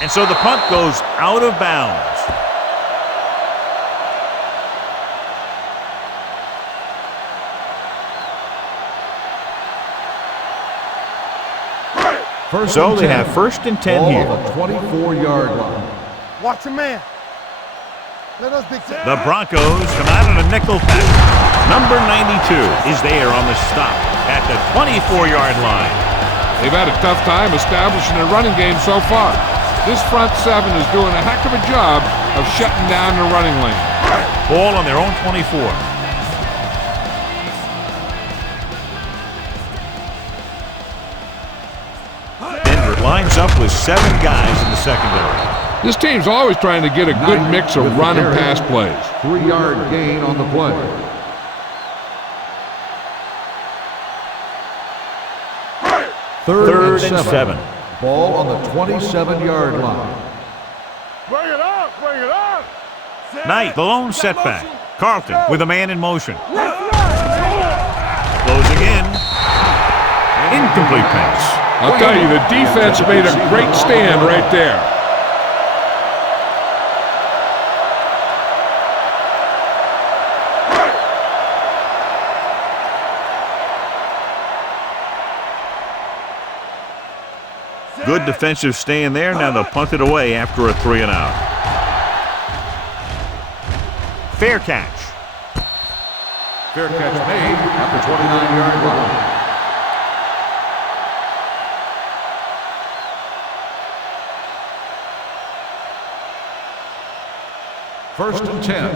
And so the punt goes out of bounds. So they have 1st and 10 here. Ball on the 24-yard line. Watch your man. Let us dictate. The Broncos come out in a nickel pack. Number 92 is there on the stop at the 24-yard line. They've had a tough time establishing a running game so far. This front seven is doing a heck of a job of shutting down the running lane. Ball on their own 24. Denver lines up with 7 guys in the secondary. This team's always trying to get a good mix of run and pass plays. 3-yard gain on the play. Third and 7. Ball on the 27-yard line. Bring it up. Knight, the lone setback. Carlton with a man in motion. Closing in. Incomplete pass. I'll tell you, the defense made a great stand right there. Good defensive stand there. Now they'll punt it away after a 3-and-out. Fair catch. Fair catch made at the 29-yard line. First and 10.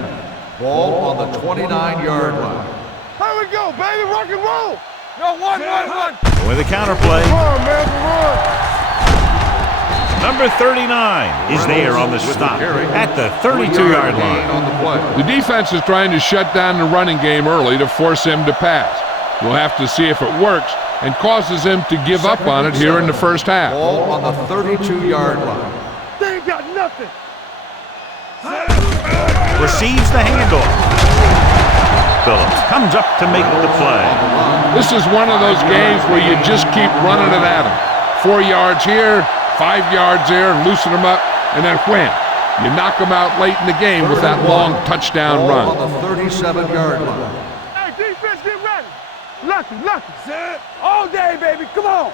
Ball on the 29-yard line. Here we go, baby. Rock and roll. Yo, one. With a counterplay. Come on, man. Run. Number 39 is there on the stop at the 32-yard line. On the play. The defense is trying to shut down the running game early to force him to pass. We'll have to see if it works and causes him to give up on it here in the first half. Ball on the 32-yard line. They ain't got nothing. Receives the handoff. Phillips comes up to make the play. This is one of those games where you just keep running it at him. 4 yards here, 5 yards there, loosen them up, and then wham. You knock them out late in the game with that long touchdown run. Ball on the 37-yard line. Hey, defense, get ready. Lucky. All day, baby. Come on.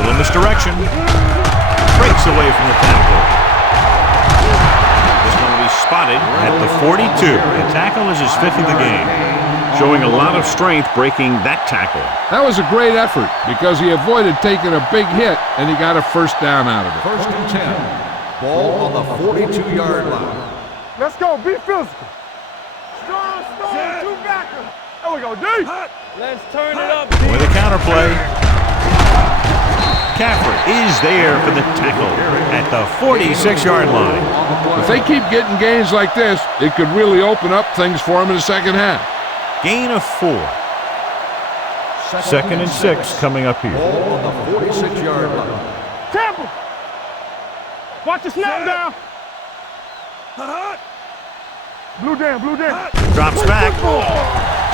Little misdirection. Breaks away from the tackle. This one will be spotted at the 42. The tackle is his 5th of the game. Showing a lot of strength breaking that tackle. That was a great effort because he avoided taking a big hit and he got a first down out of it. First and 10. Ball on the 42-yard line. Let's go. Be physical. Strong, two backer. There we go, D. Let's turn it up, D. With a counterplay. Caffrey is there for the tackle at the 46-yard line. If they keep getting gains like this, it could really open up things for him in the second half. Gain of 4. Second and 6 coming up here. Ball on the 46-yard line. Temple. Watch the snap down. Blue down. Drops back.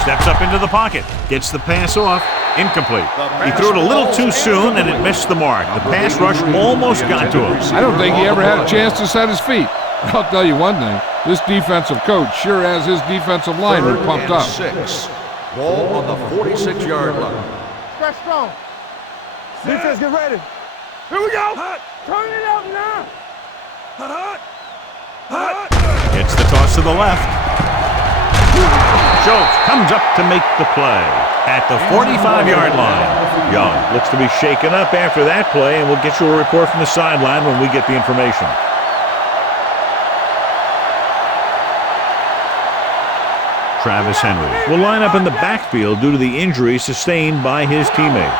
Steps up into the pocket. Gets the pass off. Incomplete. He threw it a little too soon and it missed the mark. The pass rush almost got to him. I don't think he ever had a chance to set his feet. I'll tell you one thing. This defensive coach sure has his defensive lineman pumped up. 6. Ball on the 46-yard line. Stretch strong. Defense, get ready. Here we go. Turn it up now. Gets the toss to the left. Schultz comes up to make the play at the 45-yard line. Young looks to be shaken up after that play, and we'll get you a report from the sideline when we get the information. Travis Henry will line up in the backfield due to the injury sustained by his teammate.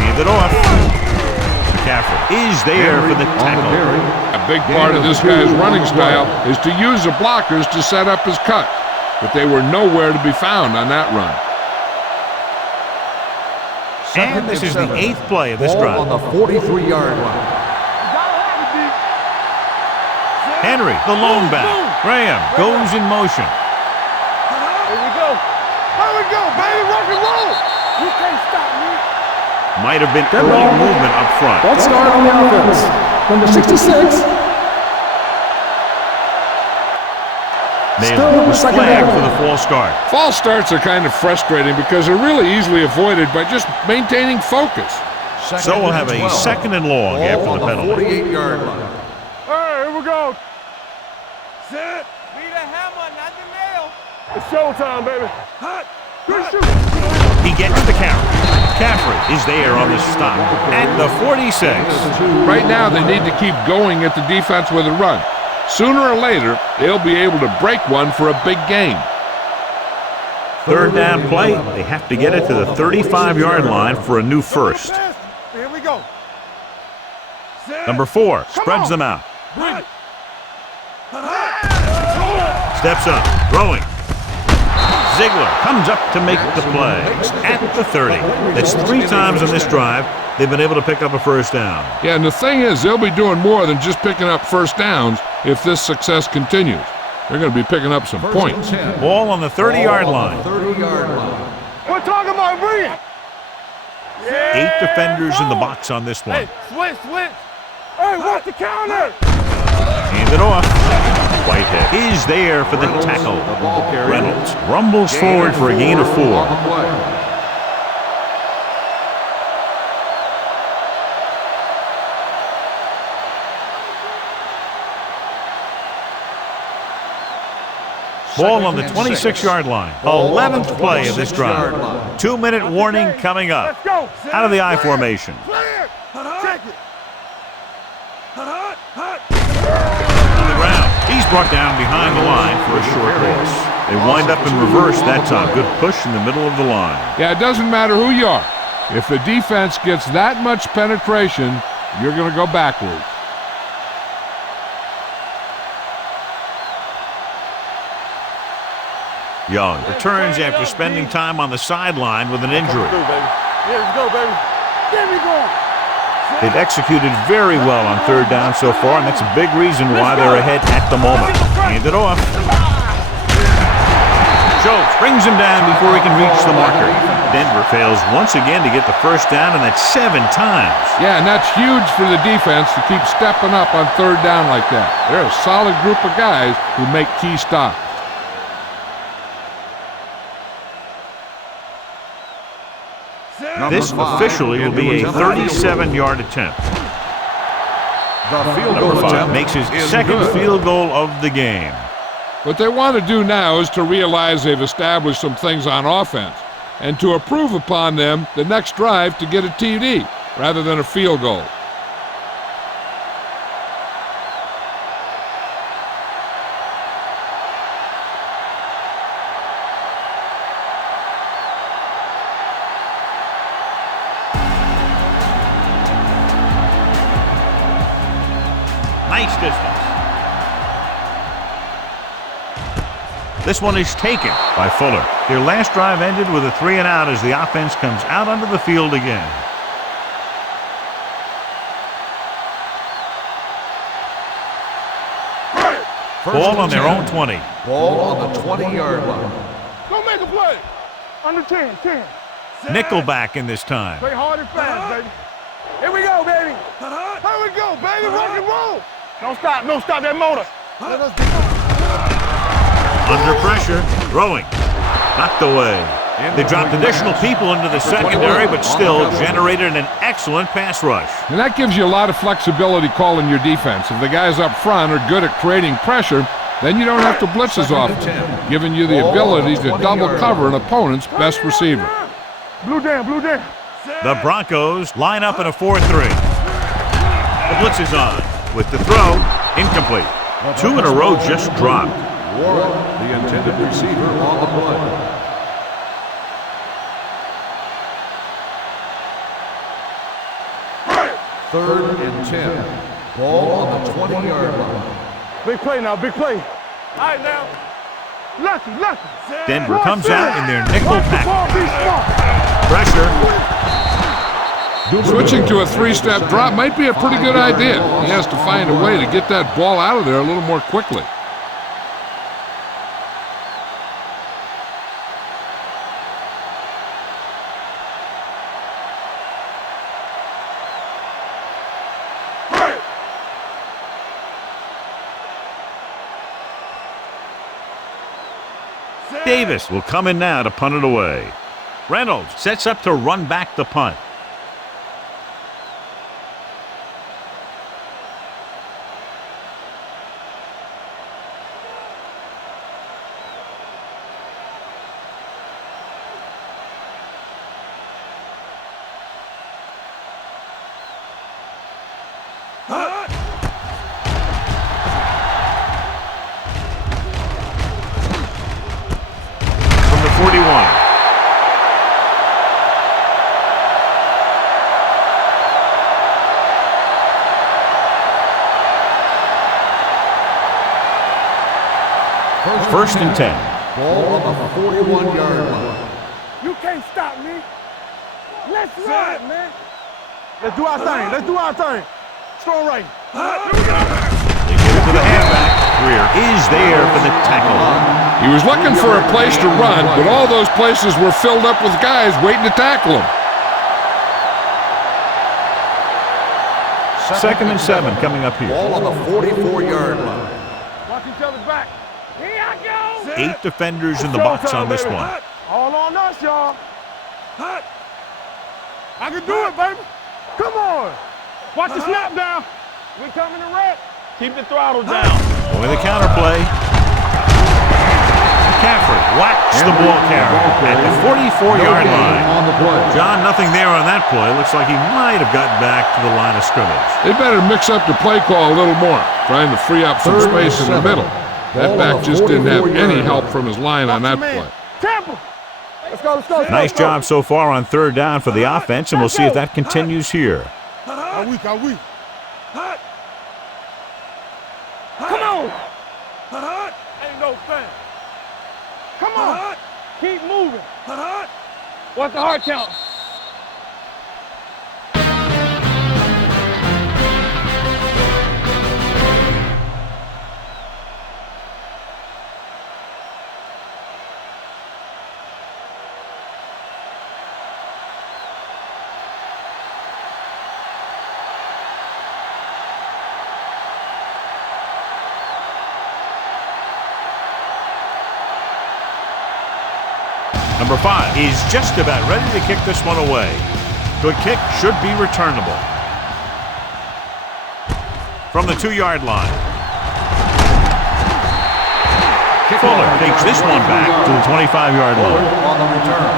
Hand it off. McCaffrey is there for the tackle. A big part of this guy's running style is to use the blockers to set up his cut, but they were nowhere to be found on that run. And this is the 8th play of this drive. On the 43-yard line. Henry, the lone back. Graham goes in motion. Here we go. Here we go, baby. Rock and roll. You can't stop me. Might have been early movement up front. Let's start on the offense. Number 66. Nailed the flag for the false start. False starts are kind of frustrating because they're really easily avoided by just maintaining focus. So we'll have a 2nd and long after the penalty. 48-yard line. Hey, here we go. Sit. Be the hammer, not the nail. It's showtime, baby. Hot. Good shoot. He gets the count. Caffrey is there on the stop at the 46. Right now, they need to keep going at the defense with a run. Sooner or later, they'll be able to break one for a big gain. 3rd down play. They have to get it to the 35-yard line for a new first. Here we go. Number 4 spreads them out. Steps up, throwing. Ziegler comes up to make the play at the 30. That's 3 times on this drive they've been able to pick up a first down. Yeah, and the thing is, they'll be doing more than just picking up first downs if this success continues. They're going to be picking up some points. Ball on the 30-yard line. We're talking about bringing. 8 defenders in the box on this one. Hey, switch. Hey, what's the counter? Hand it off. Whitehead is there for the tackle. Reynolds rumbles forward for a gain of 4. Ball on the 26-yard line. 11th play of this drive. 2-minute warning coming up. Out of the I formation. Check it. On the ground. He's brought down behind the line for a short loss. They wind up in reverse that time. Good push in the middle of the line. Yeah, it doesn't matter who you are. If the defense gets that much penetration, you're going to go backwards. Young returns after spending time on the sideline with an injury. Here we go, baby. Get me going. They've executed very well on 3rd down so far, and that's a big reason why they're ahead at the moment. Hand it off. Schultz brings him down before he can reach the marker. Denver fails once again to get the first down, and that's 7 times. Yeah, and that's huge for the defense to keep stepping up on 3rd down like that. They're a solid group of guys who make key stops. This officially will be a 37-yard attempt. Number 5 makes his second field goal of the game. What they want to do now is to realize they've established some things on offense and to improve upon them the next drive to get a TD rather than a field goal. Nice distance. This one is taken by Fuller. Their last drive ended with a 3-and-out as the offense comes out onto the field again. Ball on their own 20. Ball on the 20-yard line. Go make a play. Under 10. Nickelback in this time. Play hard and fast, baby. Here we go, baby. Here we go, baby. Rock and roll. Don't stop that motor. Under pressure, throwing. Knocked away. They dropped additional people into the secondary, but still generated an excellent pass rush. And that gives you a lot of flexibility calling your defense. If the guys up front are good at creating pressure, then you don't have to blitz as often, giving you the ability to double cover an opponent's best receiver. Blue down. The Broncos line up in a 4-3. The blitz is on. With the throw, incomplete. 2 in a row just dropped. Warren, the intended receiver, on the play. Third and 10. Ball on the 20-yard line. Big play now, big play. All right, now. Lucky. Denver comes out in their nickel pack. Pressure. Switching to a 3-step drop might be a pretty good idea. He has to find a way to get that ball out of there a little more quickly. Davis will come in now to punt it away. Reynolds sets up to run back the punt. From the 41. First and 10. Ball on the 41-yard line. You can't stop me. Let's ride, man. Let's do our thing. Let's do our thing. Strong right. Here we go. They give it to the halfback. Greer is there for the tackle. He was looking for a place to run, but all those places were filled up with guys waiting to tackle him. 2nd and 7 coming up here. Ball on the 44-yard line. Watch each other's back. Here I go. 8 defenders in the box on this one. All on us, y'all. I can do it, baby. Come on. Watch the snap down. We coming to wreck. Keep the throttle down. With a counterplay. McCaffrey whacks the ball carrier at the 44-yard line. John, nothing there on that play. Looks like he might have gotten back to the line of scrimmage. They better mix up the play call a little more, trying to free up some space in the middle. That back just didn't have any help from his line on that play. Temple. Let's go, let's go. Nice job so far on 3rd down for the offense, and we'll see if that continues here. Are we? Come on. Ain't no thing. Come on. Keep moving. What's the hard count? Number 5 is just about ready to kick this one away. Good kick, should be returnable. From the 2-yard line. Fuller takes this one back to the 25-yard line. On the return.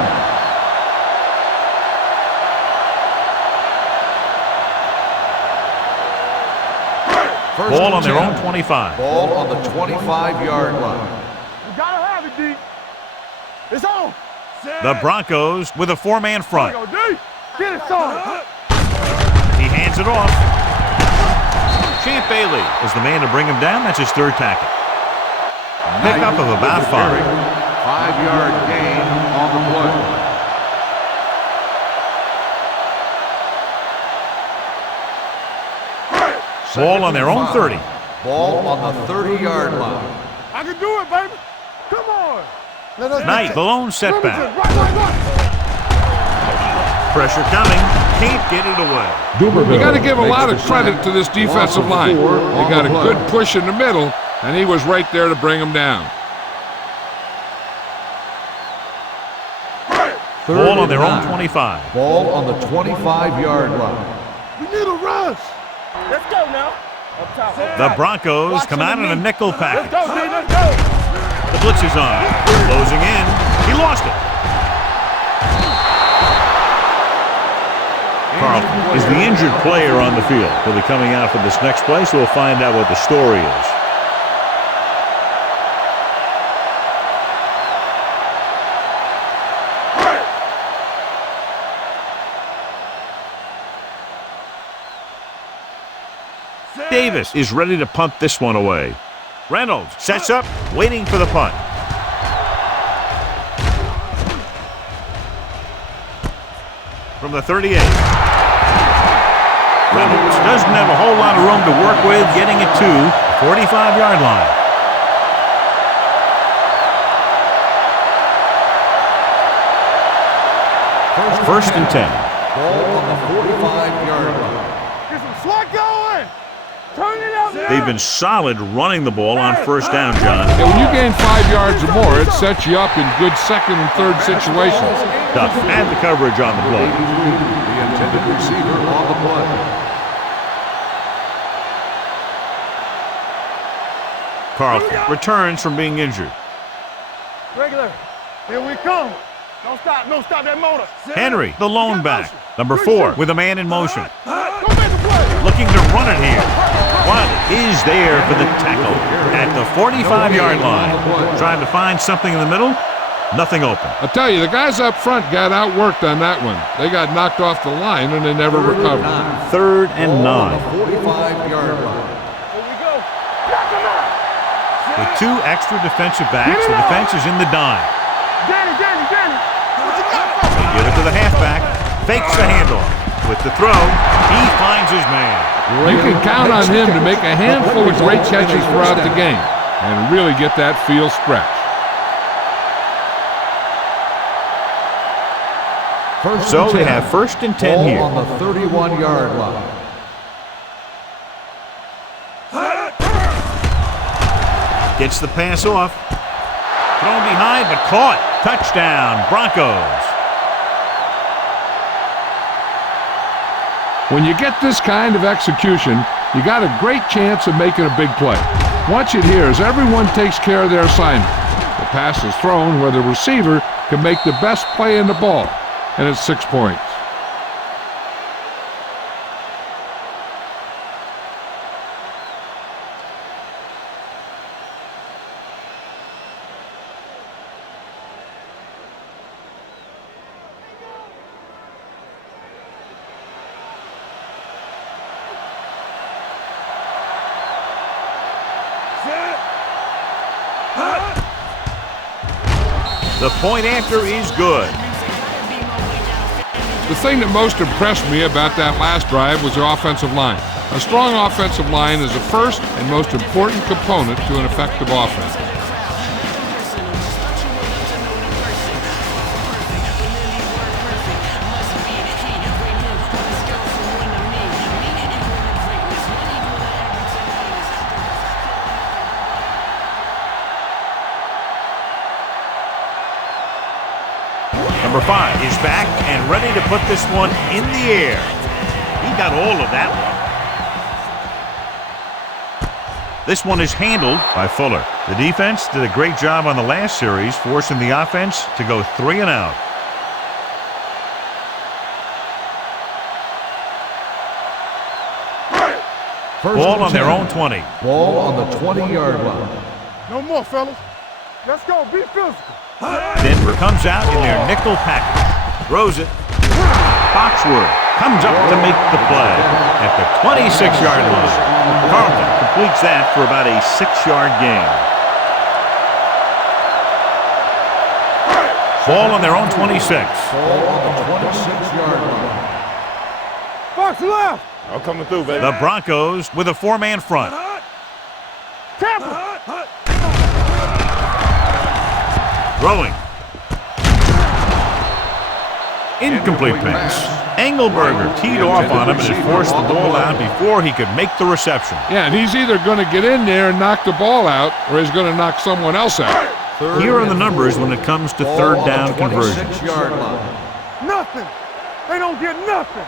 Ball on their own 25. Ball on the 25-yard line. You gotta have it, D. It's on. The Broncos with a 4-man front. Go, D. Get it, son. He hands it off. Champ Bailey is the man to bring him down. That's his 3rd tackle. Pickup of about 5. 5-yard gain on the play. Ball on their own 30. Ball on the 30-yard line. I can do it, baby. Come on. Knight, the lone setback. Right. Pressure coming. Can't get it away. You got to give a lot of credit to this defensive line. They got a good push in the middle, and he was right there to bring him down. Ball on their own 25. Ball on the 25-yard line. We need a rush. Let's go now. Up top. The Broncos come out in a nickel pack. Let's go, D. Let's go. The blitz is on. Closing in. He lost it. Carlton is the injured player on the field. He'll be coming out for this next play, so we'll find out what the story is. Davis is ready to punt this one away. Reynolds sets up, waiting for the punt. From the 38. Reynolds doesn't have a whole lot of room to work with, getting it to the 45-yard line. First and 10. Ball on the 45-yard line. Get some slack going. Turn it up. They've been solid running the ball on 1st down, John. And when you gain 5 yards or more, it sets you up in good 2nd and 3rd situations. Duff had the coverage on the play. The intended receiver on the play. Carlton returns from being injured. Regular. Here we come. Don't stop that motor. Henry, the lone back. Number 4 with a man in motion. Go make a play. Looking to run it here. Wiley is there for the tackle at the 45-yard line. Trying to find something in the middle. Nothing open. I tell you, the guys up front got outworked on that one. They got knocked off the line and they never recovered. 3rd and 9. 45-yard line. Here we go. Knock him out. With 2 extra defensive backs, the defense is in the dime. Danny. What you got for me? They give it to the halfback. Fakes the handoff. With the throw, he finds his man. You can count on him to make a handful of great catches throughout the game and really get that field stretch. So they have 1st and 10 here. On the 31-yard line. Gets the pass off. Thrown behind, but caught. Touchdown, Broncos. When you get this kind of execution, you got a great chance of making a big play. Watch it here as everyone takes care of their assignment. The pass is thrown where the receiver can make the best play in the ball, and it's 6 points. The point after is good. The thing that most impressed me about that last drive was the offensive line. A strong offensive line is the first and most important component to an effective offense. Number 5 is back and ready to put this one in the air. He got all of that one. This one is handled by Fuller. The defense did a great job on the last series, forcing the offense to go 3 and out. Ball on their own 20. Ball on the 20-yard line. No more, fellas. Let's go. Be physical. Denver comes out in their nickel package. Throws it. Foxworth comes up to make the play at the 26-yard line. Carlton completes that for about a 6-yard gain. Ball on their own 26. Ball on the 26-yard line. Fox left. I'm coming through, baby. The Broncos with a 4-man front. Tampa. Throwing. Incomplete pass. Engelberger teed off on him and had forced the ball out before he could make the reception. Yeah, and he's either going to get in there and knock the ball out, or he's going to knock someone else out. Here are the numbers when it comes to third down conversions. 26-yard line. Nothing. They don't get nothing.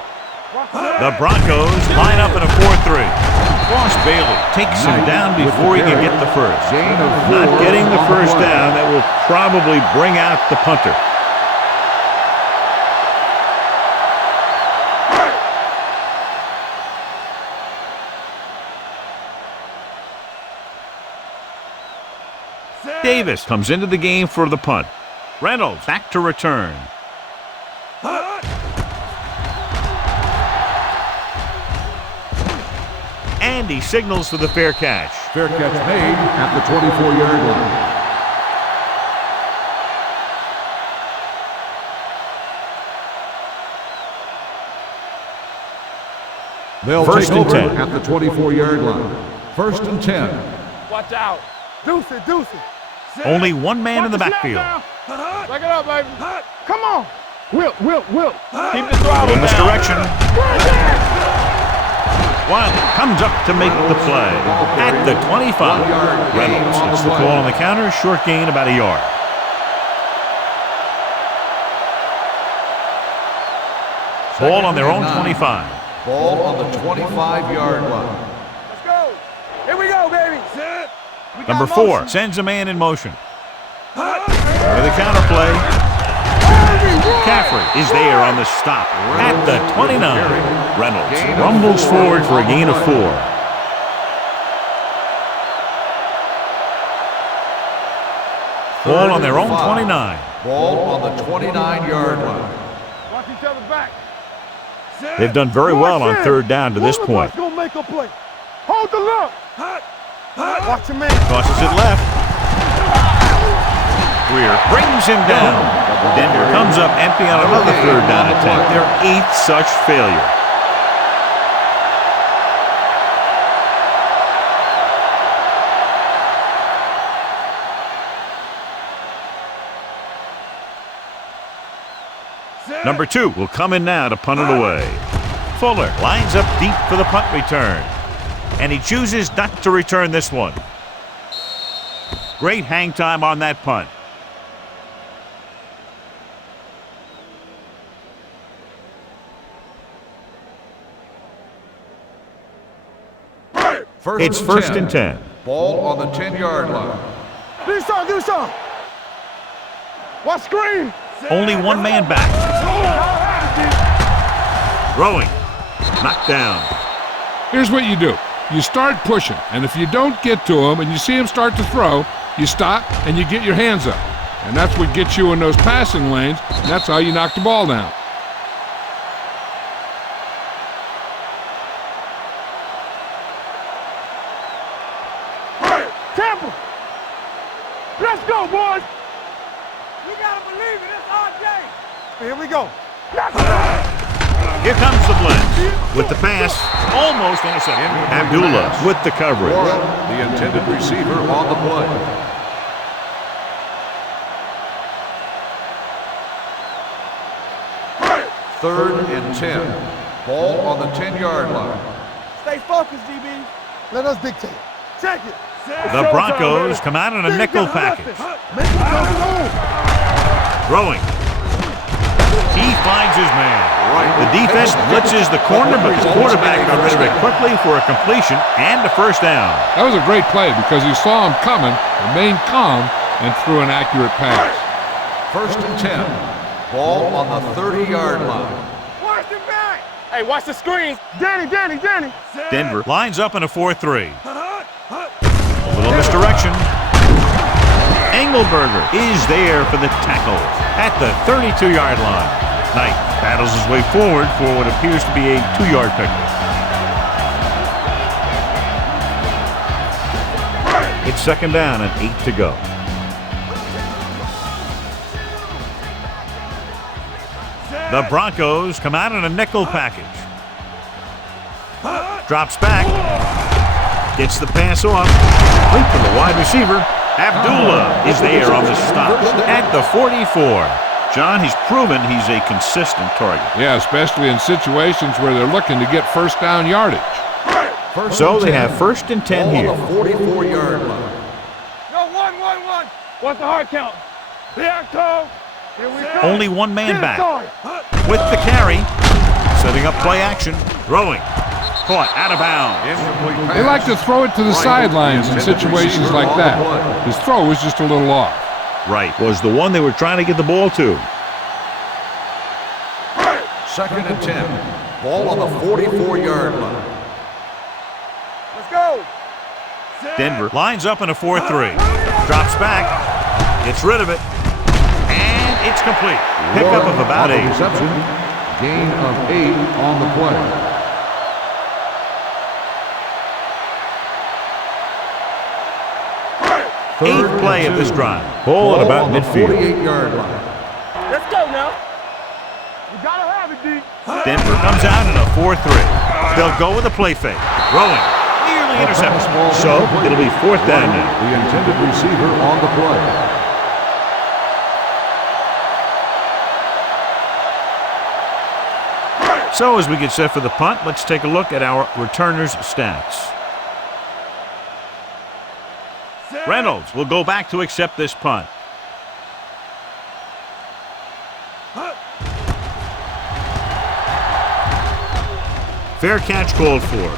The Broncos line up in a 4-3. Ross Bailey takes him down before he can get the first. Not getting the first down, that will probably bring out the punter. Davis comes into the game for the punt. Reynolds back to return. And he signals for the fair catch. Fair catch made at the 24-yard line. They'll First take and over 10. at the 24-yard line. First and 10. Watch out. Deuce it. Only one man in the backfield. Back it up, baby. Come on. Wilt. Keep the throttle In this down. direction. Wiley comes up to make the play at the 25. Reynolds gets the call on the counter. Short gain, about a yard. Ball on their own 25. Ball on the 25-yard line. Let's go. Here we go, baby. Sit. Number 4 sends a man in motion. With a counter play. McCaffrey is there on the stop at the 29. Reynolds rumbles forward for a gain of 4. Ball on their own 29. Ball on the 29-yard line. Watch each other back. They've done very well on third down to this point. Gonna make a play. Hold the look. Watch your man. Tosses it left. Greer brings him down. Denver comes up empty on another third down attempt. Their 8th such failure. Number 2 will come in now to punt it away. Fuller lines up deep for the punt return. And he chooses not to return this one. Great hang time on that punt. It's first and 10. Ball on the 10-yard line. Do something. Watch screen. Only one man back. Throwing. Knocked down. Here's what you do. You start pushing, and if you don't get to him and you see him start to throw, you stop and you get your hands up. And that's what gets you in those passing lanes, and that's how you knock the ball down. Tampa. Let's go, boys. We gotta believe it. It's our game. Here we go. Here comes the blitz. With the pass, almost intercepted. Abdullah with the coverage. Warren, the intended receiver, on the play. Third and 10. Ball on the 10-yard line. Stay focused, DB. Let us dictate. Check it. The Broncos come out in a nickel package. Throwing. He finds his man. The defense blitzes the corner, but the quarterback got rid of it quickly for a completion and a first down. That was a great play because he saw him coming, remained calm, and threw an accurate pass. First and 10. Ball on the 30-yard line. Watch the back. Hey, watch the screen. Danny. Denver lines up in a 4-3. A little misdirection. Engelberger is there for the tackle at the 32-yard line. Knight battles his way forward for what appears to be a 2-yard pickup. It's second down and 8 to go. The Broncos come out in a nickel package. Drops back. Gets the pass off. Complete to the wide receiver. Abdullah is there on the stop at the 44. John, he's proven he's a consistent target. Yeah, especially in situations where they're looking to get first down yardage. So they have first and 10 here. On the 44-yard line. No, one. What's the hard count? Here we go. Only one man back. With the carry. Setting up play action. Throwing. Caught out of bounds. Incomplete They like pass. to throw it to the sidelines in situations like that. His throw was just a little off. Right. Was the one they were trying to get the ball to. Second and 10. Ball on the 44-yard line. Let's go. Denver lines up in a 4-3. Drops back. Gets rid of it. And it's complete. Pickup of about 8. Reception. Gain of 8 on the play. Eighth play of this drive. Ball at about midfield. 48-yard line. Let's go now. You gotta have it, D. Denver comes out in a 4-3. They'll go with a play fake. Throwing. Nearly intercepted. So it'll be fourth down now. The intended receiver on the play. So as we get set for the punt, let's take a look at our returners' stats. Reynolds will go back to accept this punt. Fair catch called for.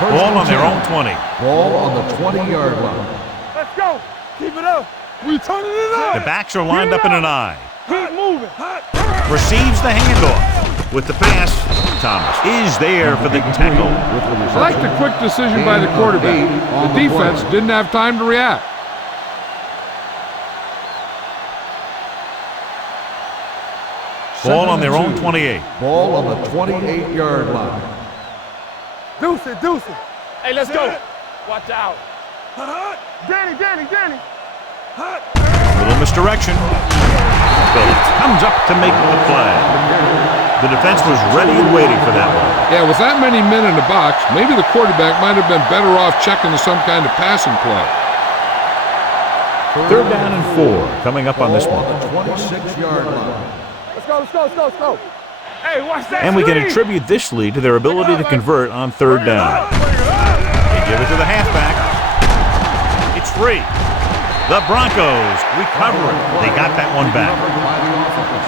Ball on their own 20. Ball on the 20-yard line. Let's go. Keep it up. We turning it up. The backs are lined up in an I. Keep moving. Receives the handoff. With the pass, Thomas is there for the tackle. I like the quick decision by the quarterback. The defense didn't have time to react. Ball on their own 28. Ball on the 28-yard line. Deuce it, deuce it. Hey, let's go. Watch out. Danny. Little misdirection. Phillips comes up to make the play. The defense was ready and waiting for that one. Yeah, with that many men in the box, maybe the quarterback might have been better off checking to some kind of passing play. Third down and 4 coming up on this one. Ball on the 26-yard line. Let's go. Hey, watch that. And we can screen. attribute this lead to their ability to convert on third down. They give it to the halfback. It's free. The Broncos recover it. They got that one back. By the offense.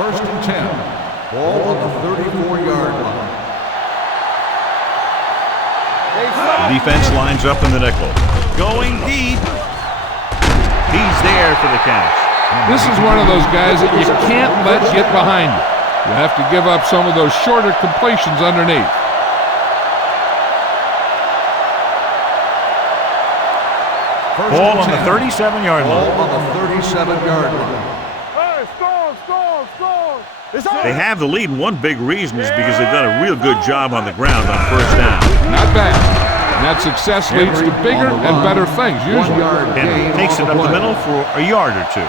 First and 10. Ball on the 34-yard line. The defense lines up in the nickel. Going deep. He's there for the catch. This is one of those guys that you can't let get behind you. You have to give up some of those shorter completions underneath. Ball on the 37-yard Ball line. on the 37-yard line. Hey, score. It's on. They have the lead, and one big reason is because they've done a real good job on the ground on first down. Not bad. And that success leads to bigger and better things, usually. 1-yard Henry gain takes it on up the play. middle for a yard or two.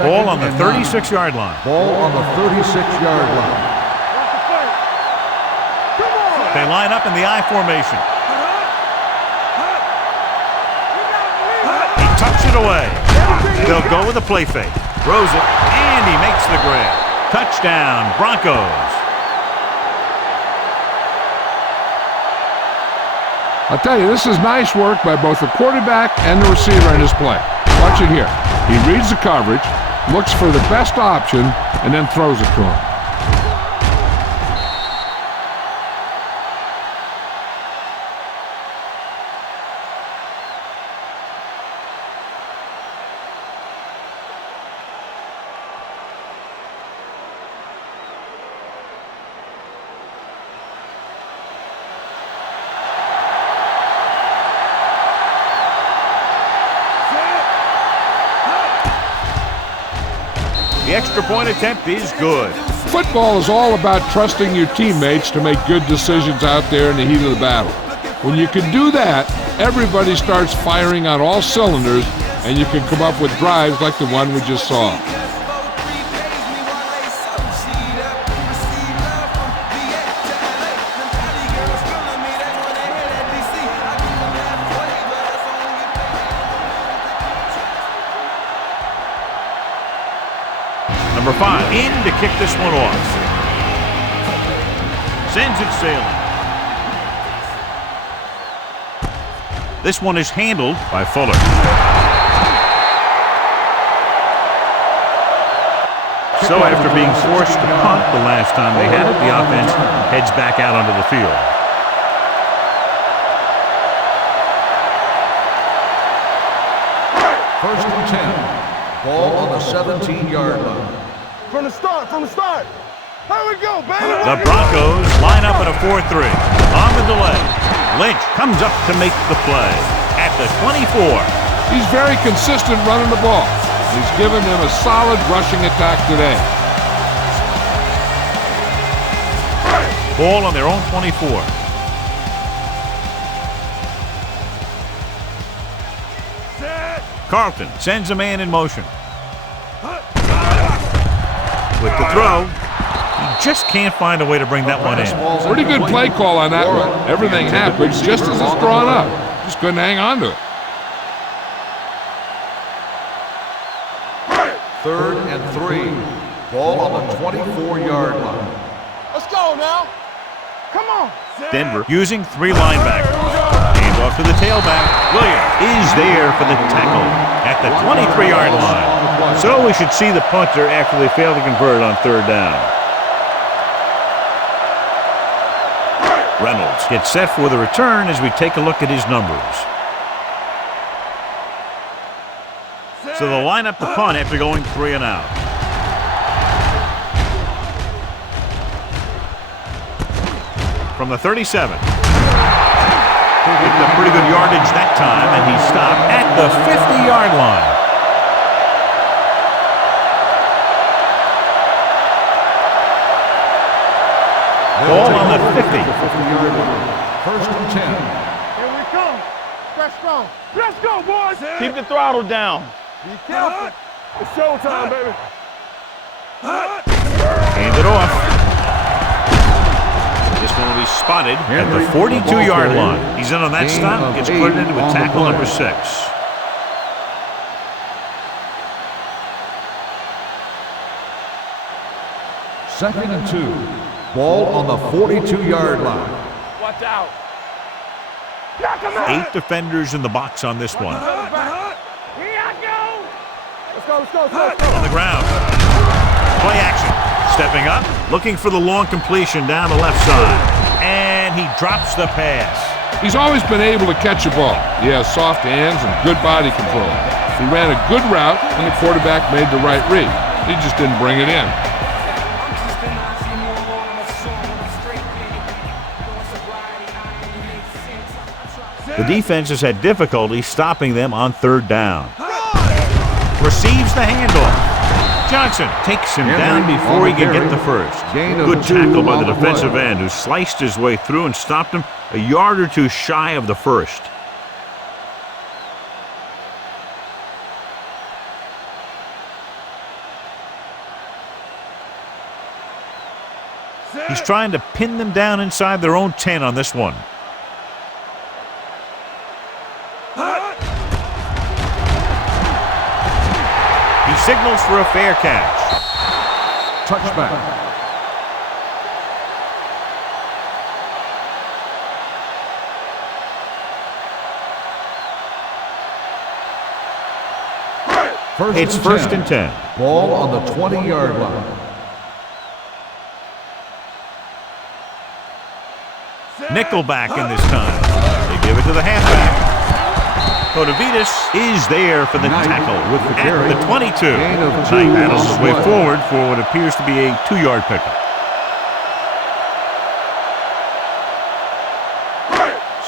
Ball on the 36-yard line. Ball on the 36-yard line. They line up in the I formation. He tucks it away. They'll go with a play fake. Throws it, and he makes the grab. Touchdown, Broncos. I'll tell you, this is nice work by both the quarterback and the receiver in his play. Watch it here. He reads the coverage, looks for the best option, and then throws it to him. The extra point attempt is good. Football is all about trusting your teammates to make good decisions out there in the heat of the battle. When you can do that, everybody starts firing on all cylinders, and you can come up with drives like the one we just saw. Number 5 in to kick this one off. Sends it sailing. This one is handled by Fuller. So after being forced to punt the last time they had it, the offense heads back out onto the field. First and 10. Ball on the 17-yard line. From the start. Here we go, baby. The Broncos line up at a 4-3. On the delay, Lynch comes up to make the play at the 24. He's very consistent running the ball. He's given them a solid rushing attack today. Ball on their own 24. Carlton sends a man in motion. With the throw, he just can't find a way to bring that one in. Pretty good play call on that one. Everything happens just as it's drawn up. Just couldn't hang on to it. Third and 3. Ball on the 24-yard line. Let's go now. Come on. Denver using 3 linebackers. Hands off to the tailback. Williams is there for the tackle at the 23-yard line. So we should see the punter after they fail to convert on third down. Reynolds gets set for the return as we take a look at his numbers. So they'll line up the punt after going 3 and out. From the 37. Picked up pretty good yardage that time, and he stopped at the 50-yard line. Ball on the 50. 50-yard line. First and 10. Here we come. Stretch strong. Let's go, boys. Keep the throttle down. Be careful. It's showtime, baby. Hand it off. This one will be spotted at the 42-yard line. He's in on that stop. Gets put into a tackle number 6. Second and 2. Ball on the 42-yard line. Watch out. 8 defenders in the box on this one. Here I go. Let's go, let's go, let's go. On the ground. Play action. Stepping up, looking for the long completion down the left side. And he drops the pass. He's always been able to catch a ball. He has soft hands and good body control. He ran a good route, and the quarterback made the right read. He just didn't bring it in. The defense has had difficulty stopping them on third down. Receives the handoff. Johnson takes him down before he can get the first. Good tackle by the defensive end, who sliced his way through and stopped him a yard or two shy of the first. He's trying to pin them down inside their own 10 on this one. Signals for a fair catch. Touchback. It's first and 10. Ball on the 20-yard line. Nickelback in this time. They give it to the halfback. Tourney is there for the tackle with the carry. at the 22. Gain of 2 Knight battles on his the way play. forward for what appears to be a 2-yard pickup.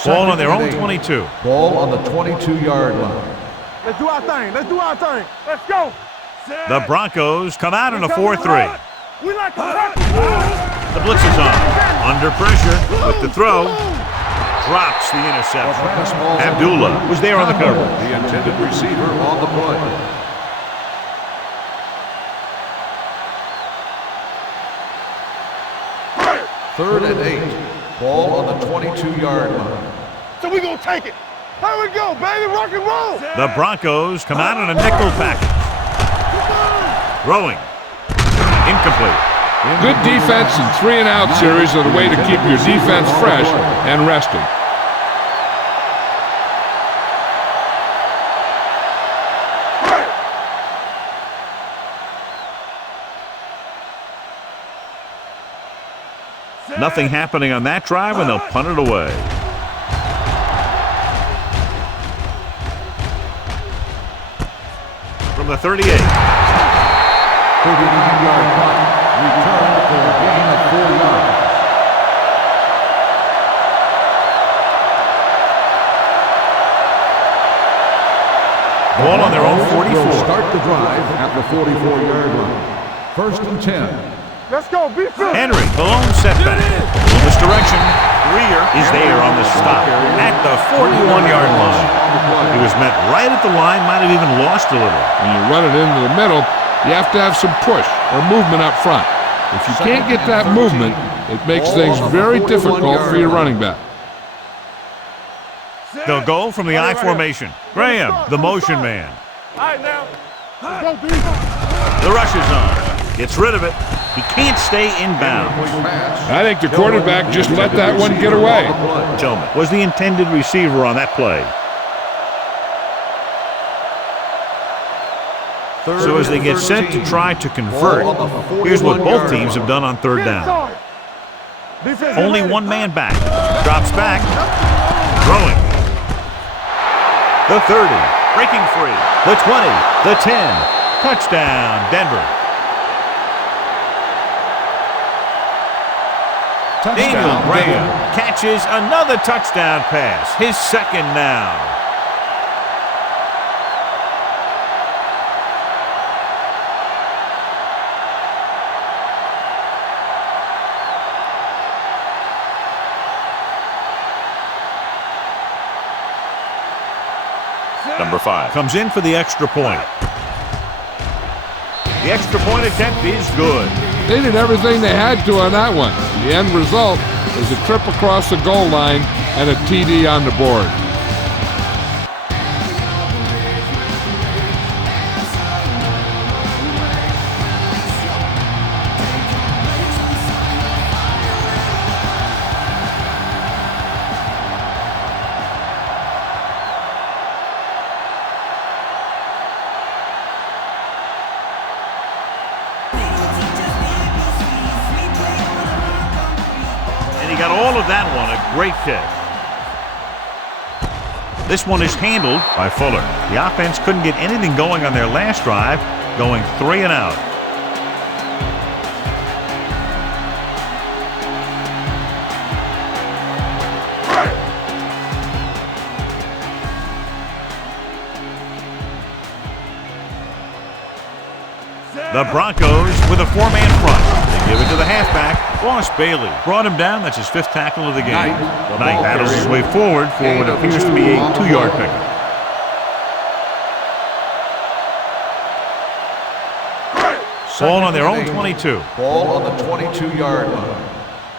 Ball on their own 22. Ball on the 22-yard line. Let's do our thing. Let's do our thing. Let's go. The Broncos come out in a 4-3. We like to rap. The blitz is on. Under pressure with the throw. Drops the interception. Abdullah was there on the cover. The intended receiver on the play. Third and 8. Ball on the 22-yard line. So we gonna take it. Here we go, baby. Rock and roll. The Broncos come out in a nickel package. Throwing. Incomplete. Good defense and 3-and-out series are the way to keep your defense fresh and rested. Nothing happening on that drive, and they'll punt it away. From the 38. 39-yard punt. Return for a gain of 4 yards. Ball on their own 44. Will start the drive at the 44-yard line. First and 10. Let's go. Be fit. Henry, the lone setback. In this direction, Greer is there on the stop at the 41-yard line. He was met right at the line, might have even lost a little. When you run it into the middle, you have to have some push or movement up front. If you can't get that movement, it makes things very difficult for your running back. They'll go from the I formation. Graham, the motion man. All right, now. Go, D. The rush is on. Gets rid of it. He can't stay inbounds. I think the quarterback just let that one get away. Tillman was the intended receiver on that play. So as they get set to try to convert, here's what both teams have done on third down. Only one man back. Drops back. Throwing. The 30. Breaking free. The 20. The 10. Touchdown, Denver. Daniel Graham catches another touchdown pass. His second now. Number 5 comes in for the extra point. The extra point attempt is good. They did everything they had to on that one. The end result is a trip across the goal line and a TD on the board. Got all of that one, a great kick. This one is handled by Fuller. The offense couldn't get anything going on their last drive, going 3 and out. The Broncos with a 4-man front. They give it to the halfback. Ross Bailey brought him down. That's his 5th tackle of the game. Knight battles his way forward for what appears to be a 2-yard pickup. Ball on their own 22. Ball on the 22-yard line.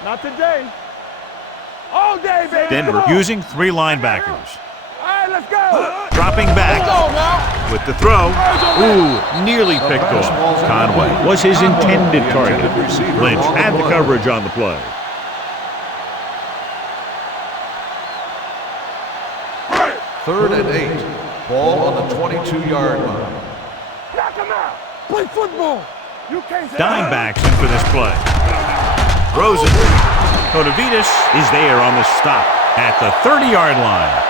Not today. All day, baby. Denver using 3 linebackers. All right, let's go. Dropping back with the throw. Ooh, nearly picked off. Conway was his intended target. Lynch had the coverage on the play. Third and 8. Ball on the 22-yard line. Knock him out. Play football. You can't say Dime backs in for this play. Rosen. Tourney is there on the stop at the 30-yard line.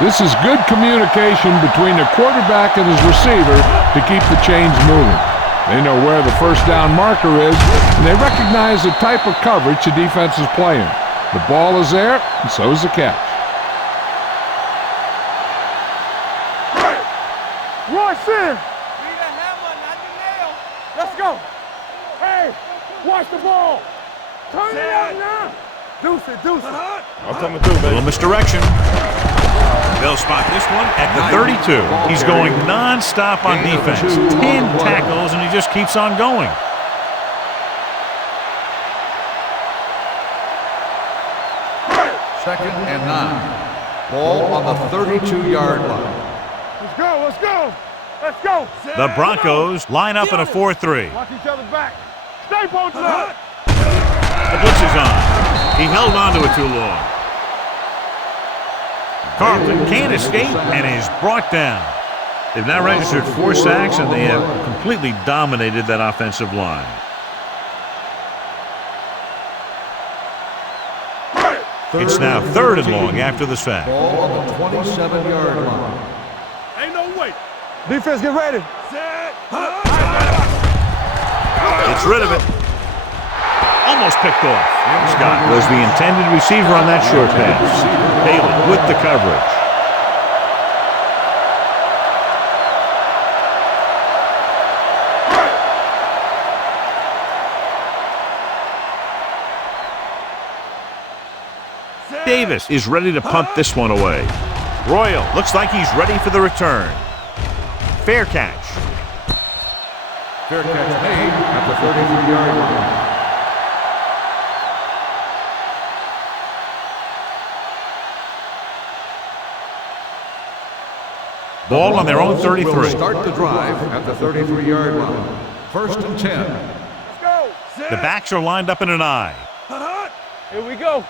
This is good communication between the quarterback and his receiver to keep the chains moving. They know where the first down marker is, and they recognize the type of coverage the defense is playing. The ball is there, and so is the catch. Rush in. Let's go. Hey, watch the ball. Turn it out now. Deuce it. I'm coming through, A little baby. misdirection. They'll spot this one at the 32. He's going non-stop on defense. 10 tackles, and he just keeps on going. Second and 9. Ball on the 32-yard line. Let's go. The Broncos line up in a 4-3. Watch each other back. Stay posted up. The blitz is on. He held on to it too long. Carlton can't escape and is brought down. They've now registered 4 sacks, and they have completely dominated that offensive line. It's now 3rd and long after the sack. Ball on the 27-yard line. Ain't no way. Defense, get ready. It's rid of it. Almost picked off. Scott was the intended receiver on that short pass. Bailey with the coverage. Davis is ready to punt this one away. Royal looks like he's ready for the return. Fair catch. Fair catch made at the 33-yard line. Ball on their own 33. Will start the drive at the 33-yard line. 1st and 10. Let's go. The backs are lined up in an I. Here we go.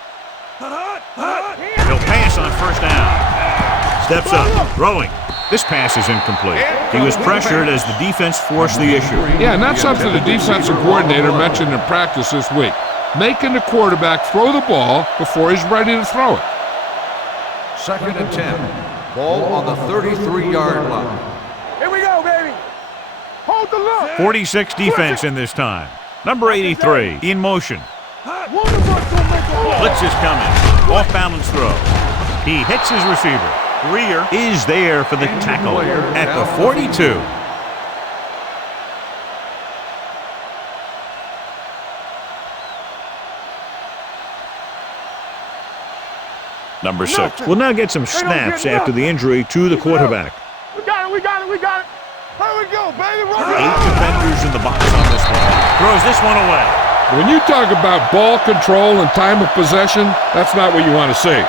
He'll pass on 1st down. Steps up, throwing. This pass is incomplete. He was pressured as the defense forced the issue. Yeah, and that's something the defensive coordinator mentioned in practice this week. Making the quarterback throw the ball before he's ready to throw it. 2nd and 10. Ball on the 33-yard line. Here we go, baby. Hold the look. 46 defense in this time. Number 83 in motion. One of us gonna make Blitz is coming. Off balance throw. He hits his receiver. Greer is there for the tackle at the 42. Number 6 will now get some snaps after the injury to the quarterback. We got it, we got it, we got it. Here we go, baby. 8 defenders in the box on this one. Throws this one away. When you talk about ball control and time of possession, that's not what you want to see.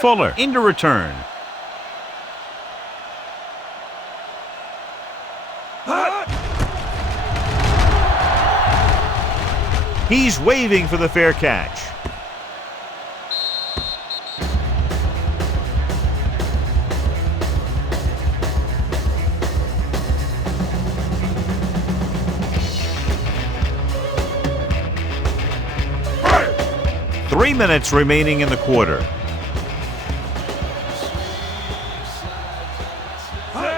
Fuller into return. He's waving for the fair catch. Three minutes remaining in the quarter.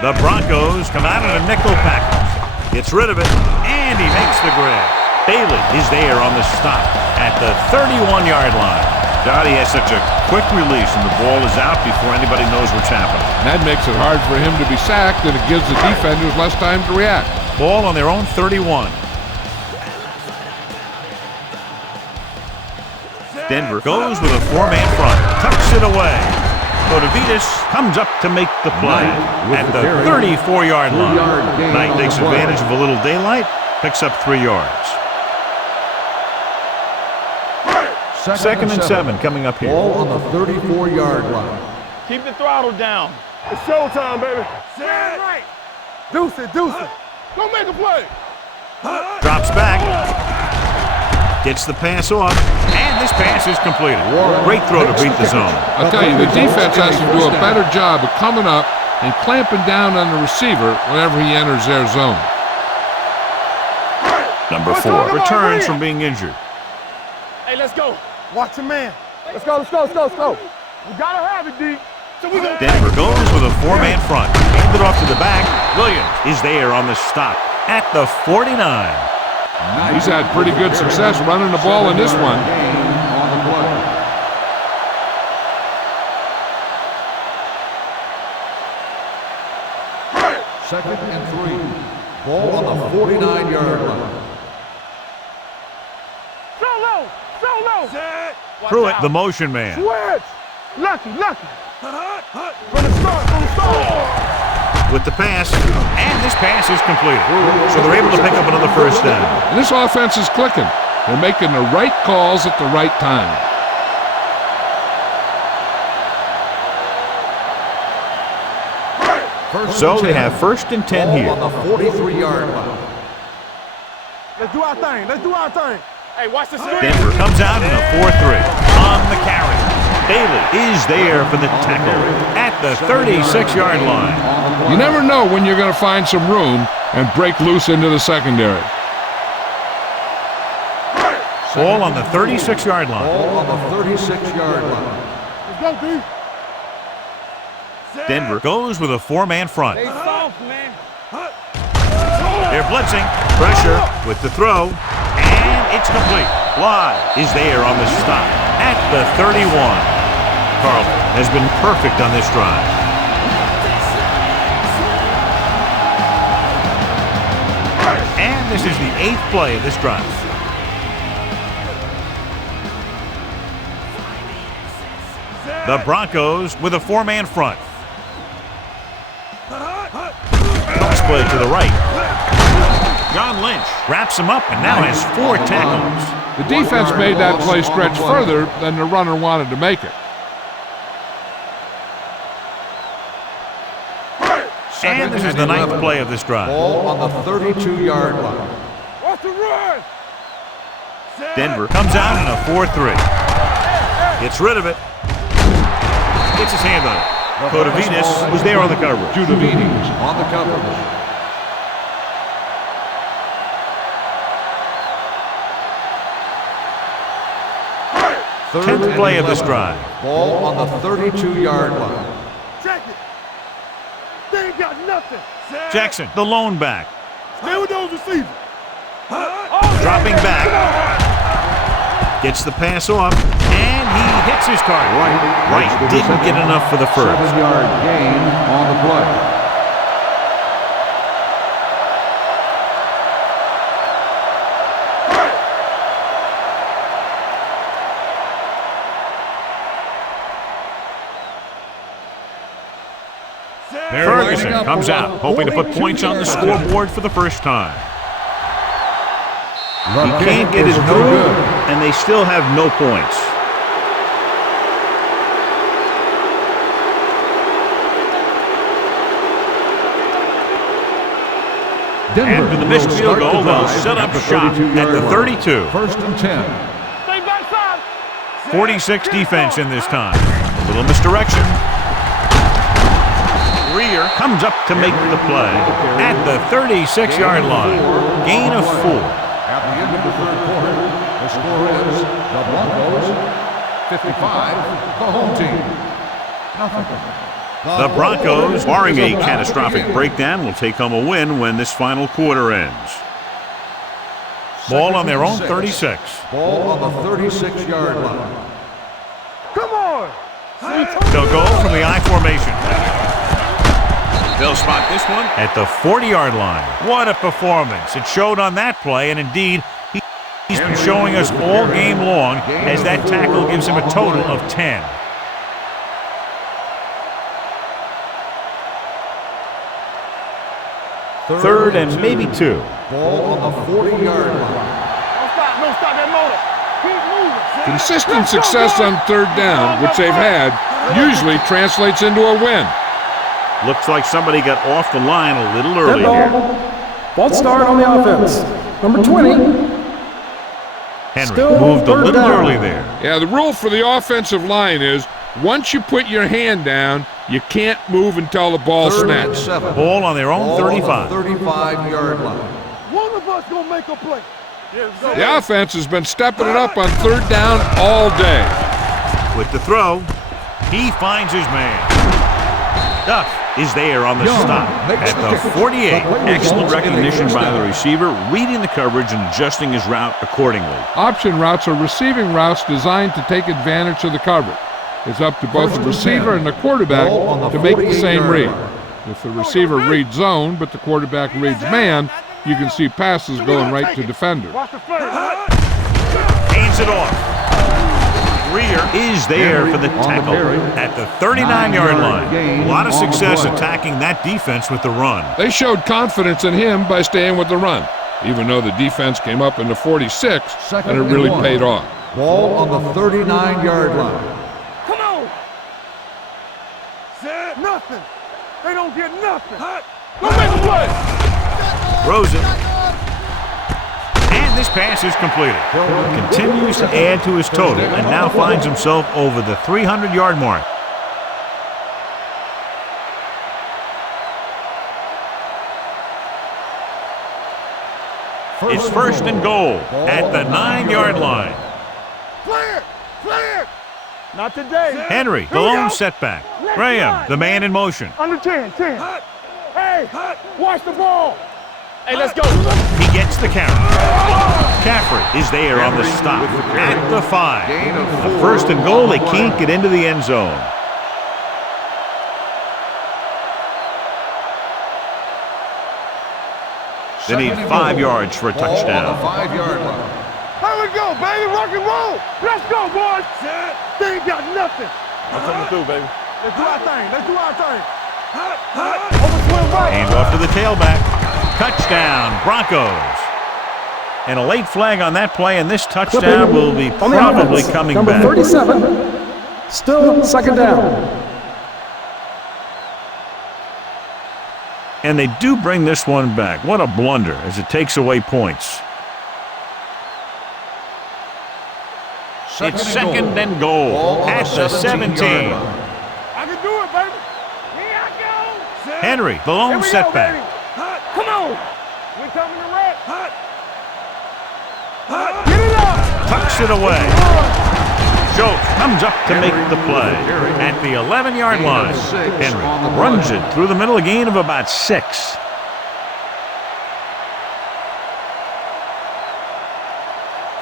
The Broncos come out in a nickel package. Gets rid of it, and he makes the grab. Bailey is there on the stop at the 31-yard line. God, he has such a quick release, and the ball is out before anybody knows what's happening. That makes it hard for him to be sacked, and it gives the defenders less time to react. Ball on their own 31. Denver goes with a four-man front. Tucks it away. Tourney comes up to make the play at the 34-yard line. Knight takes advantage of a little daylight, picks up 3 yards. Second and 7 coming up here. Ball on the 34-yard line. Keep the throttle down. It's showtime, baby. Stand right. Deuce it, deuce it. Go make a play. Drops back. Gets the pass off. And this pass is completed. Great throw to beat the zone. I'll tell you, the defense has to do a better job of coming up and clamping down on the receiver whenever he enters their zone. Number 4 returns from being injured. Hey, let's go. Watch your man. Let's go, let's go, let's go, let's go. We gotta have it, D. So we go. Denver goes with a four-man front. Handed off to the back. Williams is there on the stop at the 49. He's had pretty good success running the ball in this one. Second and 3. Ball on the 49-yard line. Through it, the motion man. Switch. Lucky, lucky. From the start. With the pass, and this pass is completed. So they're able to pick up another first down. And this offense is clicking. They're making the right calls at the right time. So they have first and 10 here. On the 43-yard line. Let's do our thing. Let's do our thing. Hey, watch the screen. Denver comes out in a 4-3 on the carry. Bailey is there for the tackle at the 36-yard line. You never know when you're going to find some room and break loose into the secondary. Ball on the 36-yard line. Ball on the 36-yard line. Let's go, D. Denver goes with a four-man front. Stay soft, man. They're blitzing. Pressure with the throw. And it's complete. Bly is there on the stop at the 31. Carlton has been perfect on this drive. And this is the 8th play of this drive. The Broncos with a four-man front. Cross play to the right. John Lynch wraps him up and now has 4 tackles. The defense made that play stretch further than the runner wanted to make it. And this is the 9th play of this drive. Ball on the 32-yard line. Watch the run. Denver comes out in a 4-3. Gets rid of it. Gets his hand on it. Tourney was there on the coverage. Judavides on the coverage. Third 10th play of this drive. Ball on the 32-yard line. Check it. They ain't got nothing. Jackson, the lone back. Stay with those receivers. Dropping back. Gets the pass off, and he hits his target. Right didn't get enough for the first. 7-yard gain on the play. Ferguson comes out, hoping to put points on the scoreboard for the first time. He can't get it through, and they still have no points. After the missed field goal, they'll set up shop at the 32. First and 10. Stay backside. 46 defense in this time. A little misdirection. Greer comes up to make the play at the 36-yard line. Gain of 4. At the end of the third quarter, the score is the Broncos 55, the home team. Nothing. The Broncos, barring a catastrophic breakdown, will take home a win when this final quarter ends. Ball on their own 36. Ball on the 36-yard line. Come on. They'll go from the I formation. They'll spot this one at the 40-yard line. What a performance. It showed on that play, and indeed, he's been showing us all game long as that tackle gives him a total of 10. Third and maybe 2. Ball on the 40-yard line. Don't stop that motor. Keep moving. Consistent success on third down, which they've had, usually translates into a win. Looks like somebody got off the line a little Dead early ball. here. False start on the offense. Number 20. Henry Still moved a third little down. early there. Yeah, the rule for the offensive line is once you put your hand down, you can't move until the ball Third and snaps. 7. Ball on their own Ball 35. on the 35-yard line. One of us gonna make a play. The offense has been stepping it up on third down all day. With the throw, he finds his man. Duff is there on the stop at the 48. Excellent recognition by the receiver, reading the coverage and adjusting his route accordingly. Option routes are receiving routes designed to take advantage of the coverage. It's up to both the receiver and the quarterback to make the same read. If the receiver reads zone, but the quarterback reads man, you can see passes going right to defenders. Watch the play. Hands it off. Greer is there for the tackle at the 39-yard line. A lot of success attacking that defense with the run. They showed confidence in him by staying with the run, even though the defense came up in the 46, and it really paid off. Ball on the 39-yard line. Come on. Nothing. They don't get nothing. Go make a play. Throws it. And this pass is completed. Continues to add to his total and now finds himself over the 300-yard mark. It's first and goal at the 9-yard line. Play it. Not today. Henry, the lone setback. Graham, the man in motion. Under 10. Hey, watch the ball. Hey, let's go. He gets the carry. Caffrey is there on the stop at the 5. The first and goal, they can't get into the end zone. They need 5 yards for a touchdown. Ball on the 5-yard line. Here we go, baby. Rock and roll. Let's go, boys. They ain't got nothing. I'm coming through, baby. Let's do our thing. Over swing right. Hand off to the tailback. Touchdown, Broncos. And a late flag on that play, and this touchdown will be On the probably offense. coming Number back. 37. Still second down. And they do bring this one back. What a blunder as it takes away points. It's second and goal at the 17. I can do it, baby. Here I go. Henry, the Here lone we go, setback. baby. Come on. We coming to wreck. Get it up. Tucks it away. Schultz comes up to make the play at the 11-yard line. Henry runs it through the middle, a gain of about 6.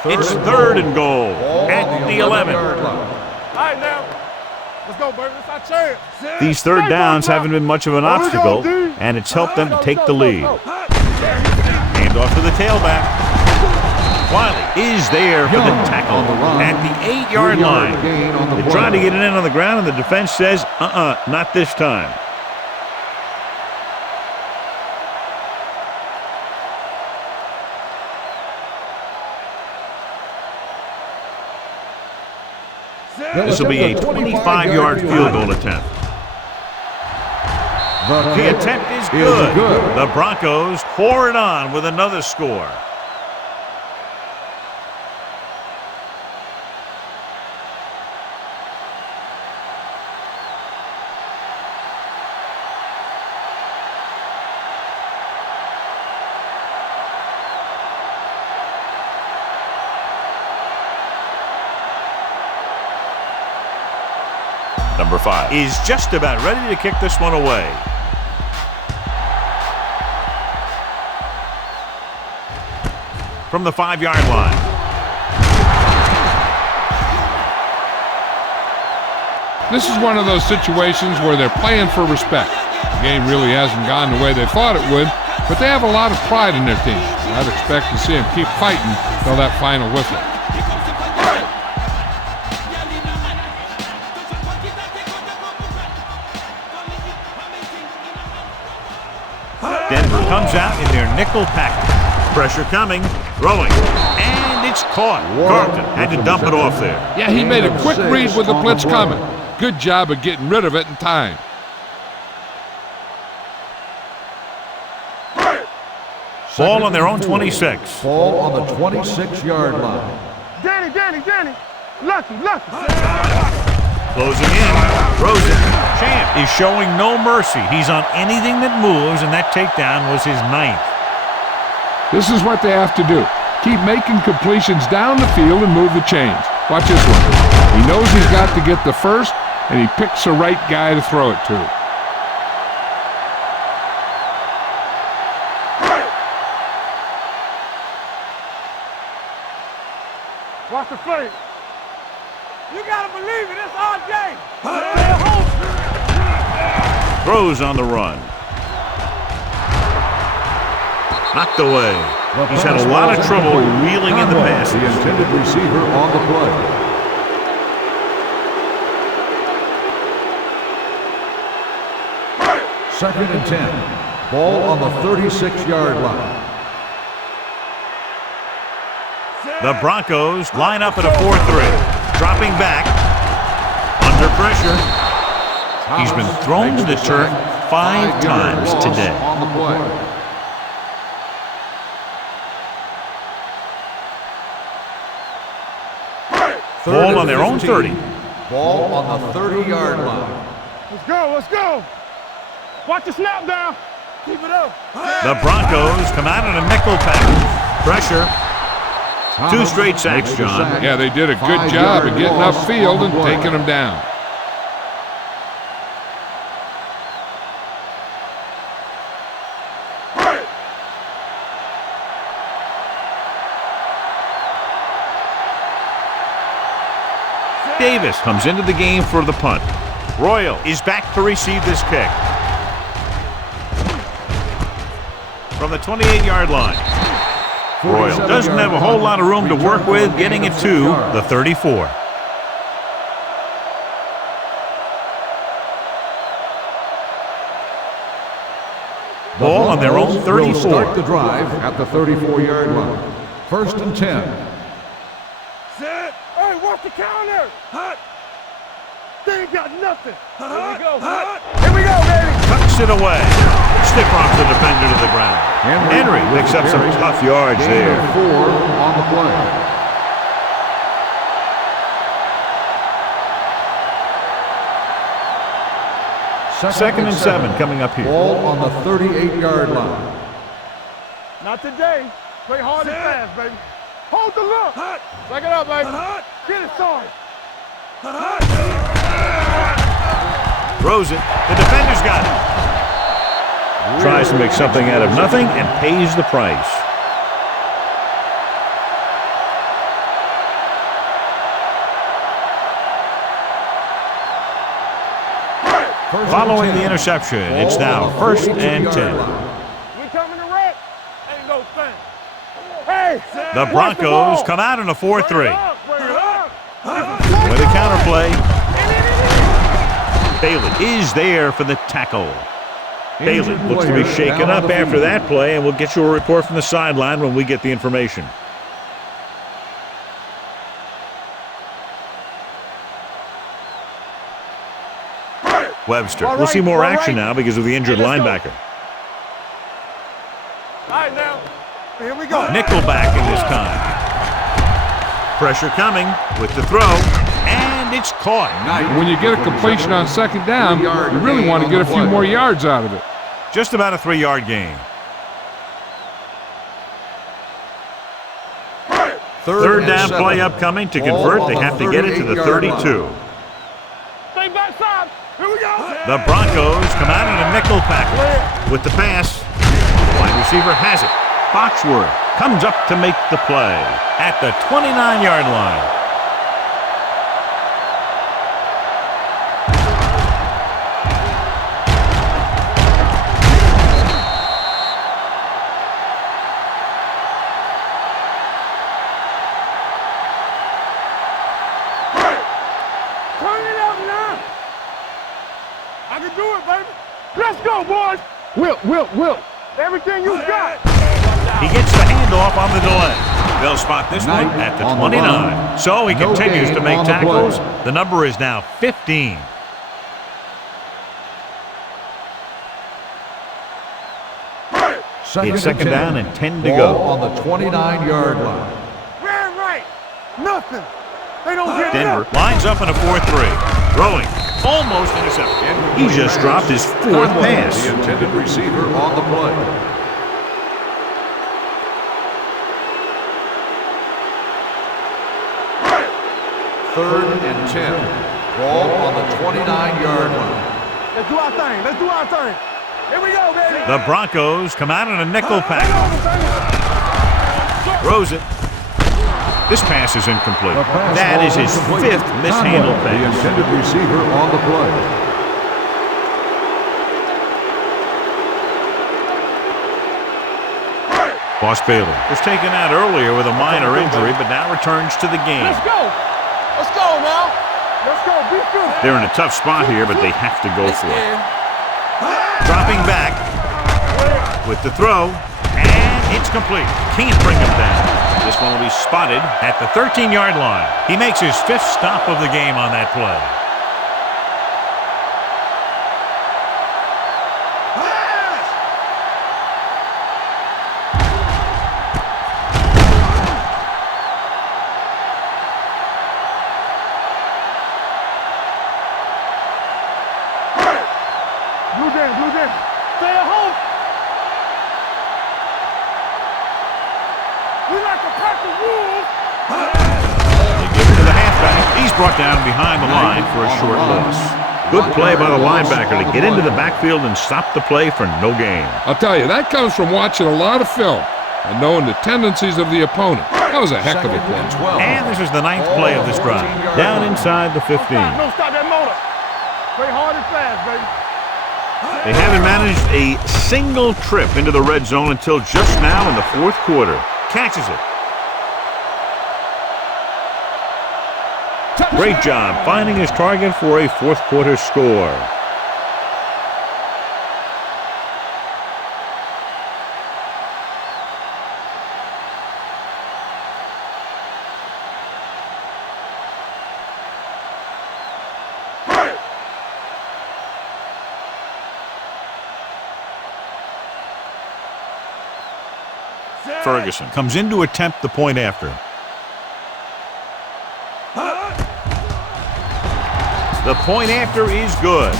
It's 3rd and goal at the 11. All right, now. Let's go, baby. It's our chance. These third downs haven't been much of an obstacle, and it's helped them to take the lead. Hand off to the tailback. Wiley is there for the tackle at the 8-yard line. They try to get it in on the ground, and the defense says, not this time. This will be a 25-yard field goal attempt. The attempt is good. The Broncos pour it on with another score. Number 5 is just about ready to kick this one away. From the 5-yard line. This is one of those situations where they're playing for respect. The game really hasn't gone the way they thought it would, but they have a lot of pride in their team. I'd expect to see them keep fighting till that final whistle. Denver comes out in their nickel package. Pressure coming, throwing, and it's caught. Carlton had to dump it off there. Yeah, he made a quick read with the blitz coming. Good job of getting rid of it in time. Ball on their own 26. Ball on the 26-yard line. Danny. Lucky. Closing in, throws it. Champ is showing no mercy. He's on anything that moves, and that takedown was his 9th. This is what they have to do. Keep making completions down the field and move the chains. Watch this one. He knows he's got to get the first, and he picks the right guy to throw it to. Watch the play. You gotta believe it. It's RJ. Throws on the run. Knocked away. He's had a lot of trouble reeling in the passes. The intended receiver on the play. Second and 10. Ball on the 36-yard line. The Broncos line up at a 4-3. Dropping back. Under pressure. He's been thrown to the turf 5 times today. On the play. Ball on their own 30. Ball on the 30-yard line. Let's go. Watch the snap down. Keep it up. The Broncos come out in a nickel package. Pressure. 2 straight sacks, John. Yeah, they did a good job of getting upfield and taking them down. Davis comes into the game for the punt. Royal is back to receive this kick. From the 28-yard line. Royal doesn't have a whole lot of room to work with, getting it to the 34. Ball on their own 34. Start the drive at the 34-yard line. First and 10. Set. Hey, watch the counter. Hut. They ain't got nothing. Here we go. Here we go, baby. Tucks it away. Stick rocks the defender to the ground. Henry picks up some tough yards there. 4 on the play. Second and 7 coming up here. Ball on the 38-yard line. Not today. Play hard and fast, baby. Hold the look. Back it up, baby. Get it started. Throws it. The defender's got it. Tries to make something out of nothing and pays the price. Following the interception, it's now 1st and 10. We coming to wreck. Ain't no thing. Hey! The Broncos come out in a 4-3. Bring it up. With a counterplay, Bailey is there for the tackle. Bailey looks to be shaken up after that play, and we'll get you a report from the sideline when we get the information. Webster. We'll see more action now because of the injured linebacker. All right, now. Here we go. Nickelback in this time. Pressure coming with the throw, and it's caught. When you get a completion on 2nd down, you really want to get a few more yards out of it. Just about a 3-yard gain. 3rd down play upcoming. To convert, they have to get it to the 32. Stay backside. Here we go. The Broncos come out in a nickel package with the pass. Wide receiver has it. Foxworth comes up to make the play at the 29-yard line. Turn it up now. I can do it, baby. Let's go, boys. Will. Everything you got. He gets the handoff on the delay. They'll spot this one at the 29. So he continues to make tackles. The number is now 15. It's 2nd down and 10 to go. On the 29-yard line. Ran right. Nothing. They don't get Denver it. lines up in a 4-3. Throwing. Almost intercepted. He just dropped his 4th pass. The intended receiver on the play. Third and 10. Ball on the 29-yard line. Let's do our thing. Here we go, baby. The Broncos come out in a nickel pack. Throws it. This pass is incomplete. That is his 5th mishandled The pass. intended receiver on the play. Boss Bailey was taken out earlier with a minor injury, but now returns to the game. Let's go now. Let's go. Be good. They're in a tough spot here, but they have to go for it. Dropping back with the throw, and it's complete. Can't bring him down. This one will be spotted at the 13-yard line. He makes his 5th stop of the game on that play. Blue Jam. Stay at home. We like to pack the wolves. They give it to the halfback. He's brought down behind the line for a short loss. Good play by the linebacker to get into the backfield and stop the play for no gain. I'll tell you, that comes from watching a lot of film and knowing the tendencies of the opponent. That was a heck of a play. And this is the 9th play of this drive. Down inside the 15. Don't stop that motor. Play hard and fast, baby. They haven't managed a single trip into the red zone until just now in the 4th quarter. Catches it. Great job finding his target for a 4th quarter score. Ferguson comes in to attempt the point after. The point after is good.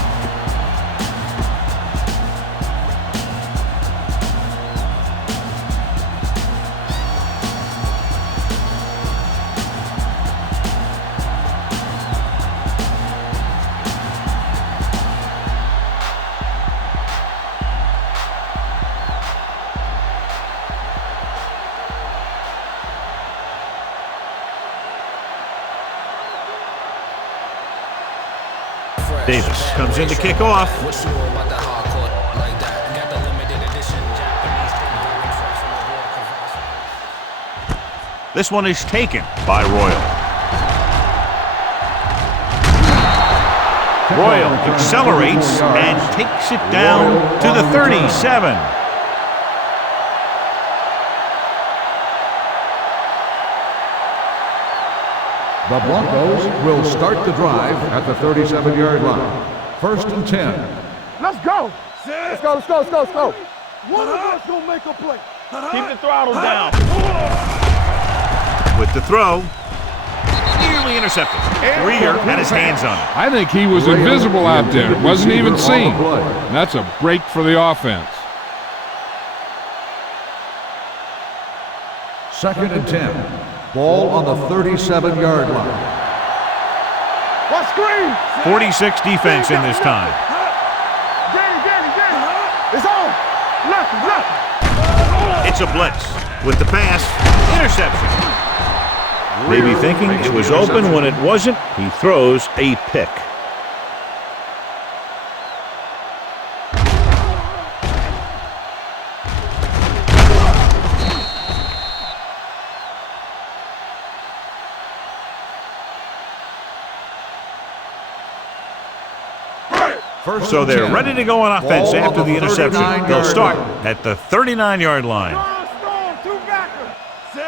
Davis comes in to kick off. This one is taken by Royal. Royal accelerates and takes it down to the 37. The Broncos will start the drive at the 37-yard line. 1st and 10. Let's go. Let's go, let's go, let's go, let's go. One of us gonna make a play. Keep the throttle down. With the throw, nearly intercepted. Greer had his hands on it. I think he was invisible out there. Wasn't even seen. And that's a break for the offense. 2nd and 10. Ball on the 37-yard line. What screen? 46 defense in this time. Danny. It's on. Left. It's a blitz. With the pass, interception. Maybe thinking it was open when it wasn't, he throws a pick. So they're ready to go on offense after the interception. They'll start at the 39-yard line.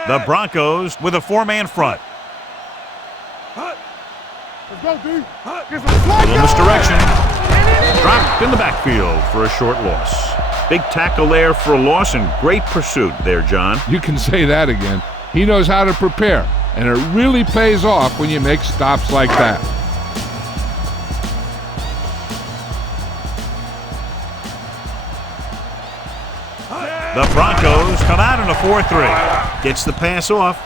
The Broncos with a 4-man front. Little misdirection. Dropped in the backfield for a short loss. Big tackle there for a loss and great pursuit there, John. You can say that again. He knows how to prepare, and it really pays off when you make stops like that. The Broncos come out in a 4-3. Gets the pass off.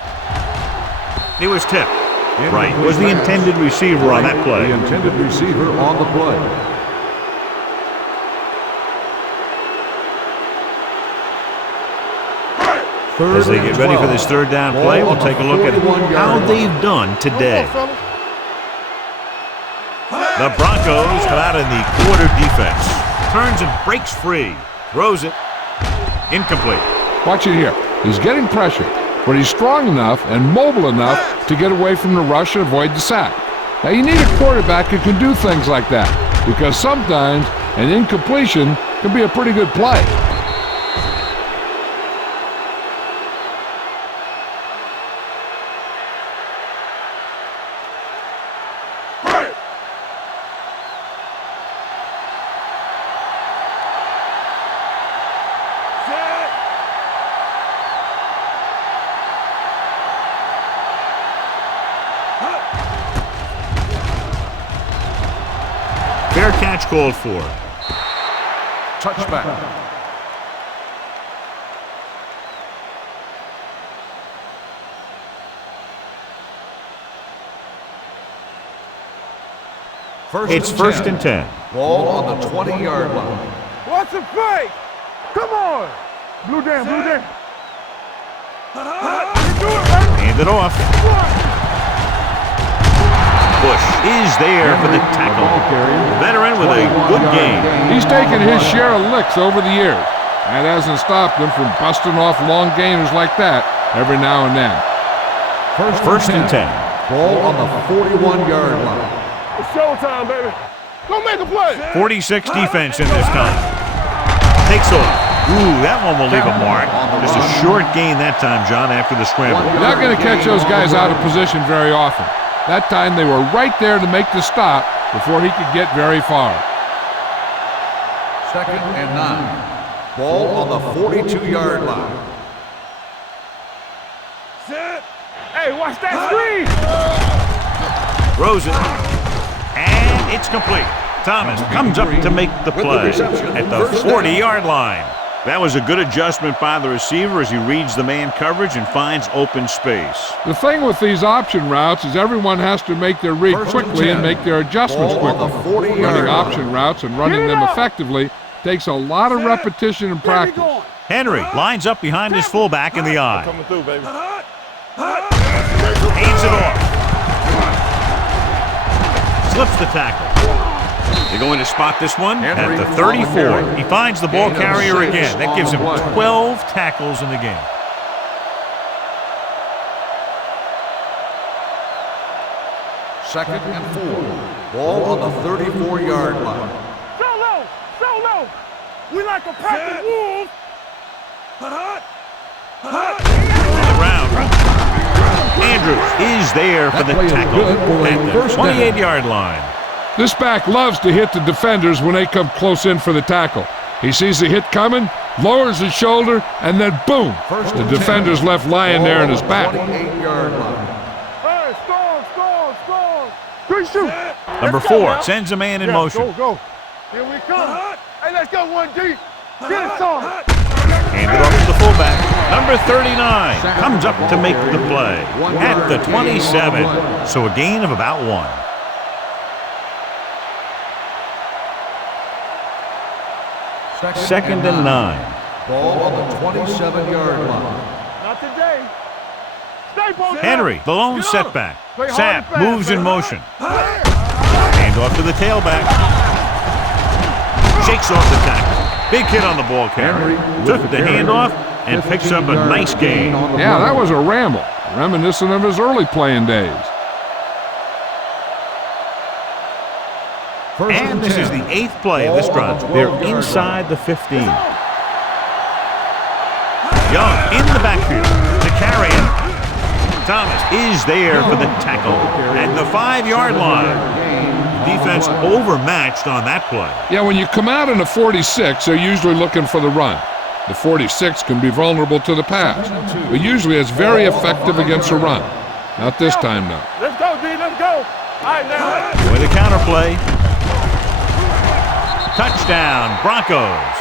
It was tipped. Right, was the intended receiver on that play. The intended receiver on the play. As they get ready for this 3rd down play, we'll take a look at how they've done today. The Broncos come out in the quarter defense. Turns and breaks free. Throws it. Incomplete. Watch it here. He's getting pressure, but he's strong enough and mobile enough to get away from the rush and avoid the sack. Now, you need a quarterback who can do things like that, because sometimes an incompletion can be a pretty good play. Fair catch called for. Touchback. It's 1st and 10. Ball on the 20-yard line. What's the fake? Come on. Blue down. Hand it off. Bush is there for the tackle. Veteran with a good game. He's taken his share of licks over the years. That hasn't stopped him from busting off long gainers like that every now and then. 1st and 10. Ball on the 41-yard line. It's showtime, baby. Go make a play. 46 defense in this time. Takes off. Ooh, that one will leave a mark. Just a short gain that time, John, after the scramble. You're not going to catch those guys out of position very often. That time they were right there to make the stop before he could get very far. 2nd and 9. Ball on the 42-yard line. Hey, watch that screen. Throws it. And it's complete. Thomas comes up to make the play at the 40-yard line. That was a good adjustment by the receiver as he reads the man coverage and finds open space. The thing with these option routes is everyone has to make their read quickly and make their adjustments quickly. Running option routes and running them effectively takes a lot of repetition and practice. Henry lines up behind his fullback in the eye. Coming through, baby. Hands it off. Slips the tackle. They're going to spot this one at Henry the on the 34. carry. He finds the ball Gain of carrier 6 again. That on gives the him play. 12 tackles in the game. Second and 4. Ball on the 34-yard line. Solo. We like a pack of wolves. On the ground. Andrews is there for That the play is tackle good for a at the first down. 28-yard line. This back loves to hit the defenders when they come close in for the tackle. He sees the hit coming, lowers his shoulder, and then boom! First The and defender's 10. left lying there in his Ball back. on the 28-yard line. Hey, score. Good shoot. Number Let's go 4 now. sends a man in Yeah, motion. Go. Here we come. Hey, let's go 1 deep. Get it, Tom. Handed off to the fullback. Number 39 comes up to make the play at the 27. So a gain of about 1. Second and 9. Ball on the 27-yard line. Not today. Stay posted. Henry, the lone setback. Play hard Sapp and fast, moves in man. motion. Hand off to the tailback. Shakes off the tackle. Big hit on the ball carrier. Henry Took with the the carry. handoff and picks up a 15-yard nice gain. on the Yeah, play. that was a ramble, reminiscent of his early playing days. First And this is 10. the 8th play of this Ball on drive. the They're 12-yard inside the 15. Young in the backfield to carry it. Thomas is there for the tackle at the 5-yard line. Defense overmatched on that play. Yeah, when you come out in a 46, they're usually looking for the run. The 46 can be vulnerable to the pass, but usually it's very effective against a run. Not this time, though. Let's go, D. Let's go. All right, now. With a counterplay. Touchdown, Broncos.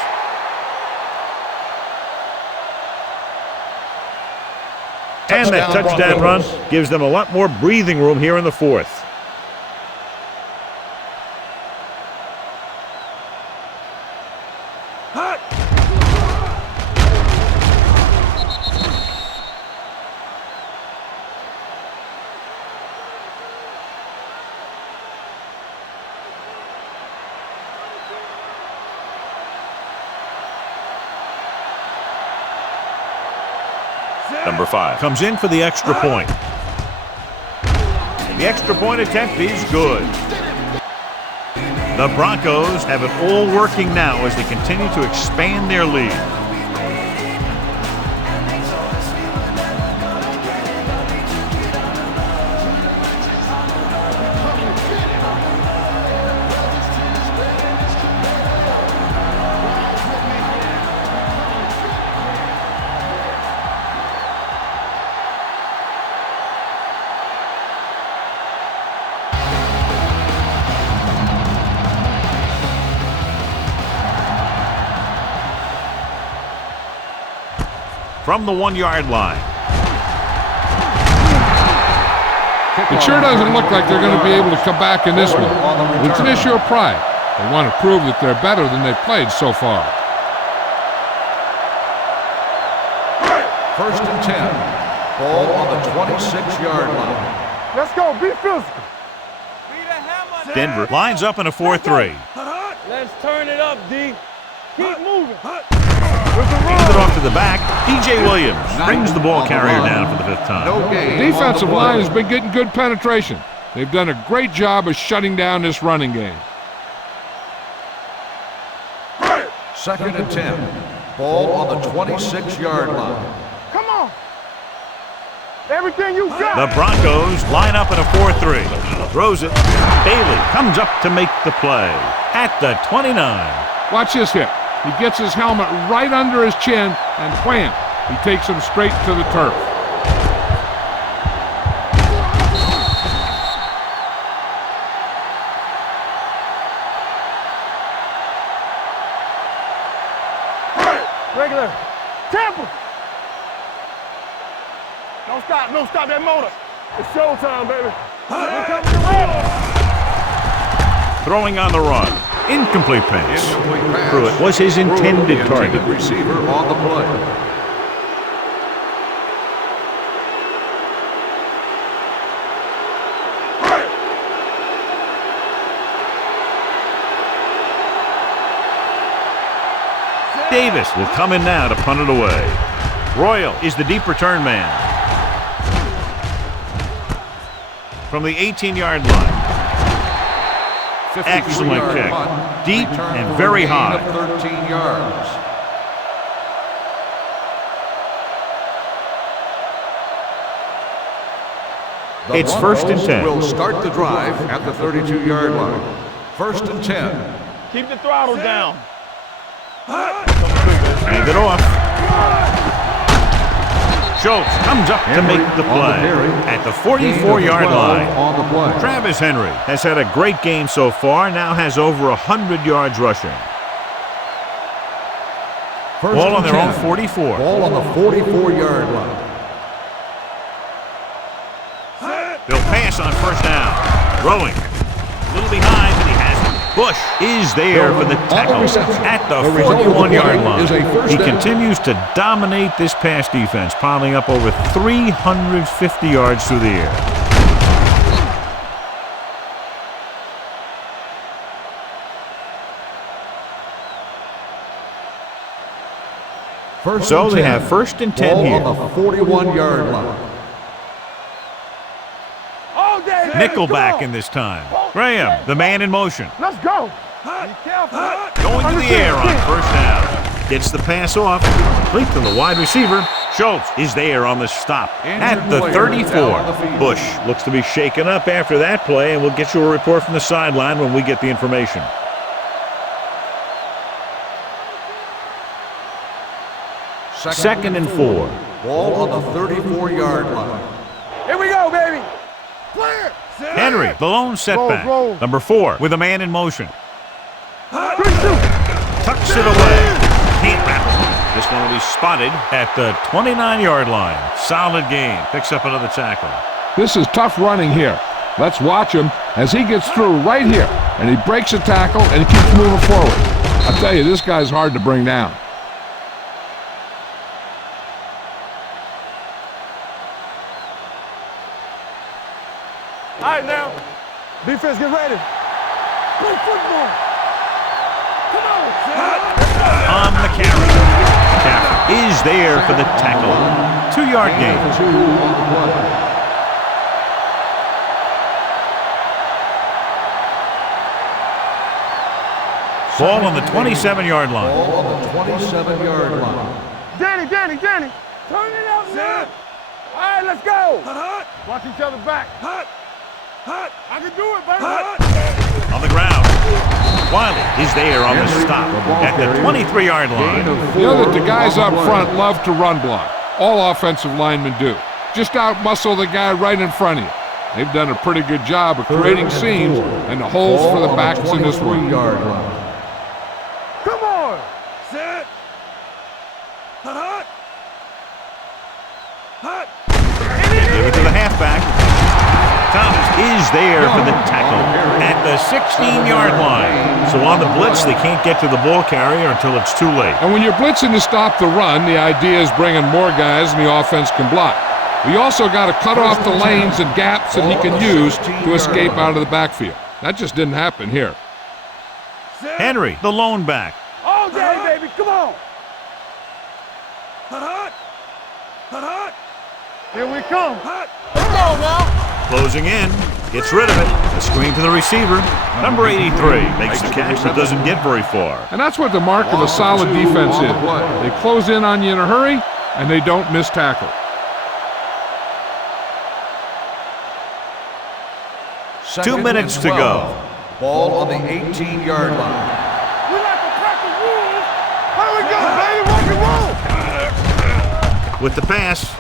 And that touchdown run gives them a lot more breathing room here in the 4th. Number 5 comes in for the extra point. The extra point attempt is good. The Broncos have it all working now as they continue to expand their lead. From the 1-yard line. It sure doesn't look like they're going to be able to come back in this one. It's an issue of pride. They want to prove that they're better than they've played so far. First and 10. Ball on the 26-yard line. Let's go. Be physical. Denver lines up in a 4-3. Let's turn it up, D. Keep moving. Hands it off to the back. DJ Williams brings the ball carrier down for the 5th time. No gain. The defensive on the line play. has been getting good penetration. They've done a great job of shutting down this running game. Second and 10. Ball on the 26-yard line. Come on. Everything you got. The Broncos line up in a 4-3. Throws it. Bailey comes up to make the play at the 29. Watch this hit. He gets his helmet right under his chin, and wham! He takes him straight to the turf. Regular. Tampa. Don't stop that motor. It's showtime, baby. Here comes the red. Throwing on the run. Incomplete pass. Incomplete pass. Pruitt was his intended target. Receiver on the play. Davis will come in now to punt it away. Royal is the deep return man. From the 18-yard line. Excellent kick. Deep and very high. 13 yards. It's 1st and 10. Will start the drive at the 32-yard line. 1st and 10. Keep the throttle down. Hand it off. Schultz comes up to make the play at the 44-yard line. On the play. Travis Henry has had a great game so far, now has over 100 yards rushing. Ball on their own 44. Ball on the 44-yard line. They'll pass on 1st down. Throwing. A little behind, but he has it. Bush is there for the tackle at the 41-yard line. He continues to dominate this pass defense, piling up over 350 yards through the air. So they have 1st and 10 here. On the 41-yard line. Nickelback in this time. Graham, the man in motion. Let's go. Be careful. Going to the air on 1st down. Gets the pass off. Complete to the wide receiver. Schultz is there on the stop at the 34. Bush looks to be shaken up after that play, and we'll get you a report from the sideline when we get the information. Second and 4. Ball on the 34-yard line. Here we go, baby. Clear. Henry, the lone setback. Roll. Number 4 with a man in motion. Good shoot. Tucks it away. Can't wrap it. This one will be spotted at the 29-yard line. Solid game. Picks up another tackle. This is tough running here. Let's watch him as he gets through right here. And he breaks a tackle and he keeps moving forward. I tell you, this guy's hard to bring down. All right, now. Defense, get ready. Play football. Come on. On the carry. Caffrey is there for the tackle. 2-yard gain. Ball on the 27-yard line. Ball on the 27-yard line. Danny. Turn it out, man. All right, let's go. Watch each other back. I can do it, baby. On the ground. Wiley is there on the stop at the 23-yard line. You know that the guys up front love to run block. All offensive linemen do. Just out-muscle the guy right in front of you. They've done a pretty good job of creating seams and the holes for the backs in this one. Come on. Set. Give it to the halfback. Thomas is there for the tackle at the 16-yard line. So on the blitz, they can't get to the ball carrier until it's too late. And when you're blitzing to stop the run, the idea is bringing more guys than the offense can block. We also got to cut off the lanes and gaps that he can use to escape out of the backfield. That just didn't happen here. Henry, the lone back. All day, baby. Come on. Here we come. Come on now. Closing in. Gets rid of it. A screen to the receiver. Number 83 makes the catch but doesn't get very far. And that's what the mark of a solid defense is. They close in on you in a hurry, and they don't miss tackle. Two minutes to go. Ball on the 18-yard line. We like to crack the rules. Here we go, baby. Rock and roll. With the pass.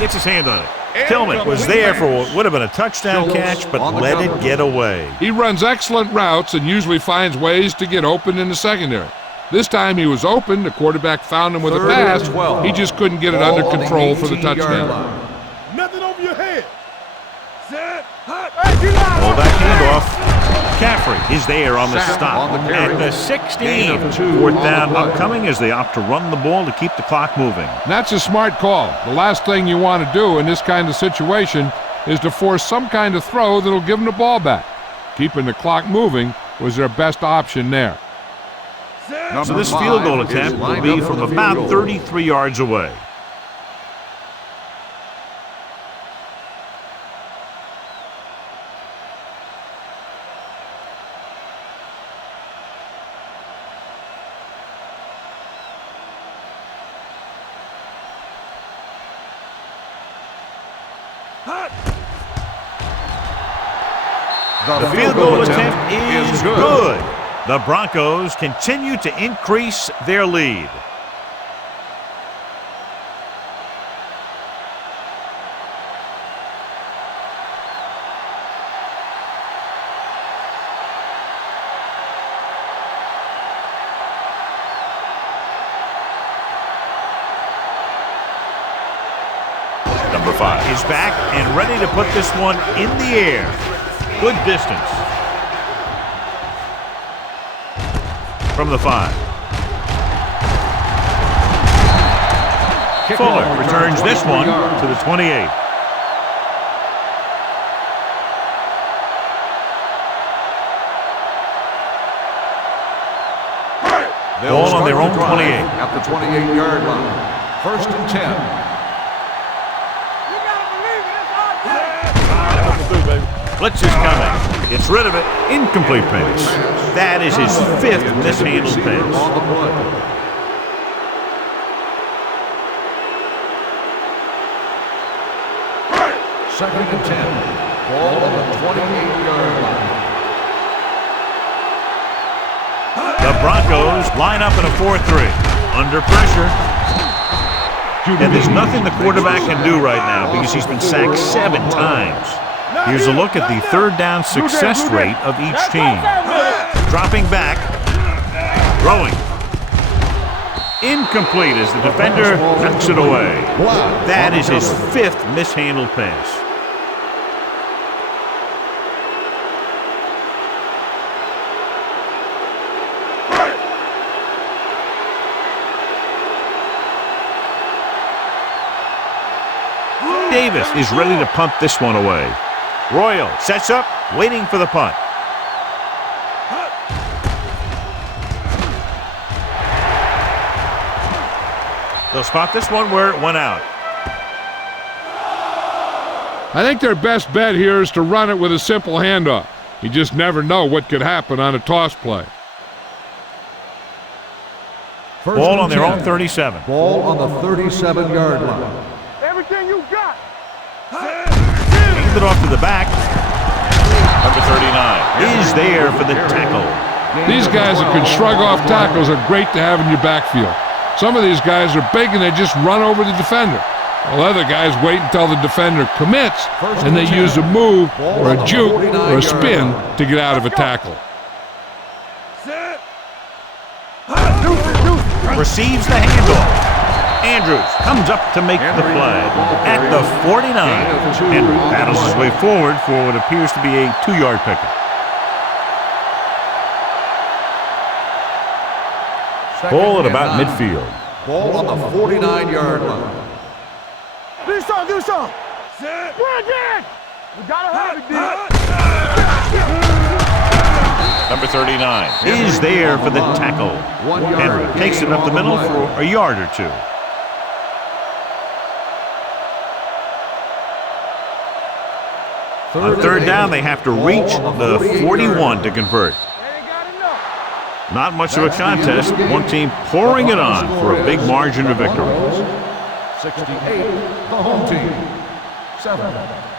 Gets his hand on it. Tillman was there for what would have been a touchdown catch, but let it get away. He runs excellent routes and usually finds ways to get open in the secondary. This time he was open. The quarterback found him with a pass. He just couldn't get it under control for the touchdown. Nothing over your head. Set. Pull that handoff. Caffrey is there on the stop at the 16. 4th down upcoming as they opt to run the ball to keep the clock moving. That's a smart call. The last thing you want to do in this kind of situation is to force some kind of throw that'll give them the ball back. Keeping the clock moving was their best option there. So this field goal attempt will be from about 33 yards away. The field goal attempt is good. The Broncos continue to increase their lead. Number 5 is back and ready to put this one in the air. Good distance. From the 5. Fuller returns this one to the 28. Ball on their own 28. At the 28-yard line. 1st and 10. Blitz is coming. Gets rid of it. Incomplete pass. That is his 5th mishandled pass. 2nd and 10. Ball on the 28-yard line. The Broncos line up in a 4-3. Under pressure. And there's nothing the quarterback can do right now because he's been sacked 7 times. Here's a look at the 3rd down success rate of each team. Dropping back. Throwing. Incomplete as the defender knocks it away. That is his 5th mishandled pass. Davis is ready to punt this one away. Royal sets up, waiting for the punt. They'll spot this one where it went out. I think their best bet here is to run it with a simple handoff. You just never know what could happen on a toss play. Ball on their own 37. Ball on the 37-yard line. Everything you got. Hands it off to the back. Number 39 is there for the tackle. These guys that can shrug off tackles are great to have in your backfield. Some of these guys are big and they just run over the defender. While other guys wait until the defender commits and they use a move or a juke or a spin to get out of a tackle. Receives the handoff. Andrews comes up to make the play at the 49. Henry battles his way forward for what appears to be a 2-yard pickup. Ball at about midfield. Ball on the 49-yard line. Do some. Brandon! You gotta have it, Number 39 is there for the tackle. Henry takes it up the middle for a yard or 2. On 3rd down, they have to reach the 41 to convert. Not much of a contest. One team pouring it on for a big margin of victory. 68, the home team. 7.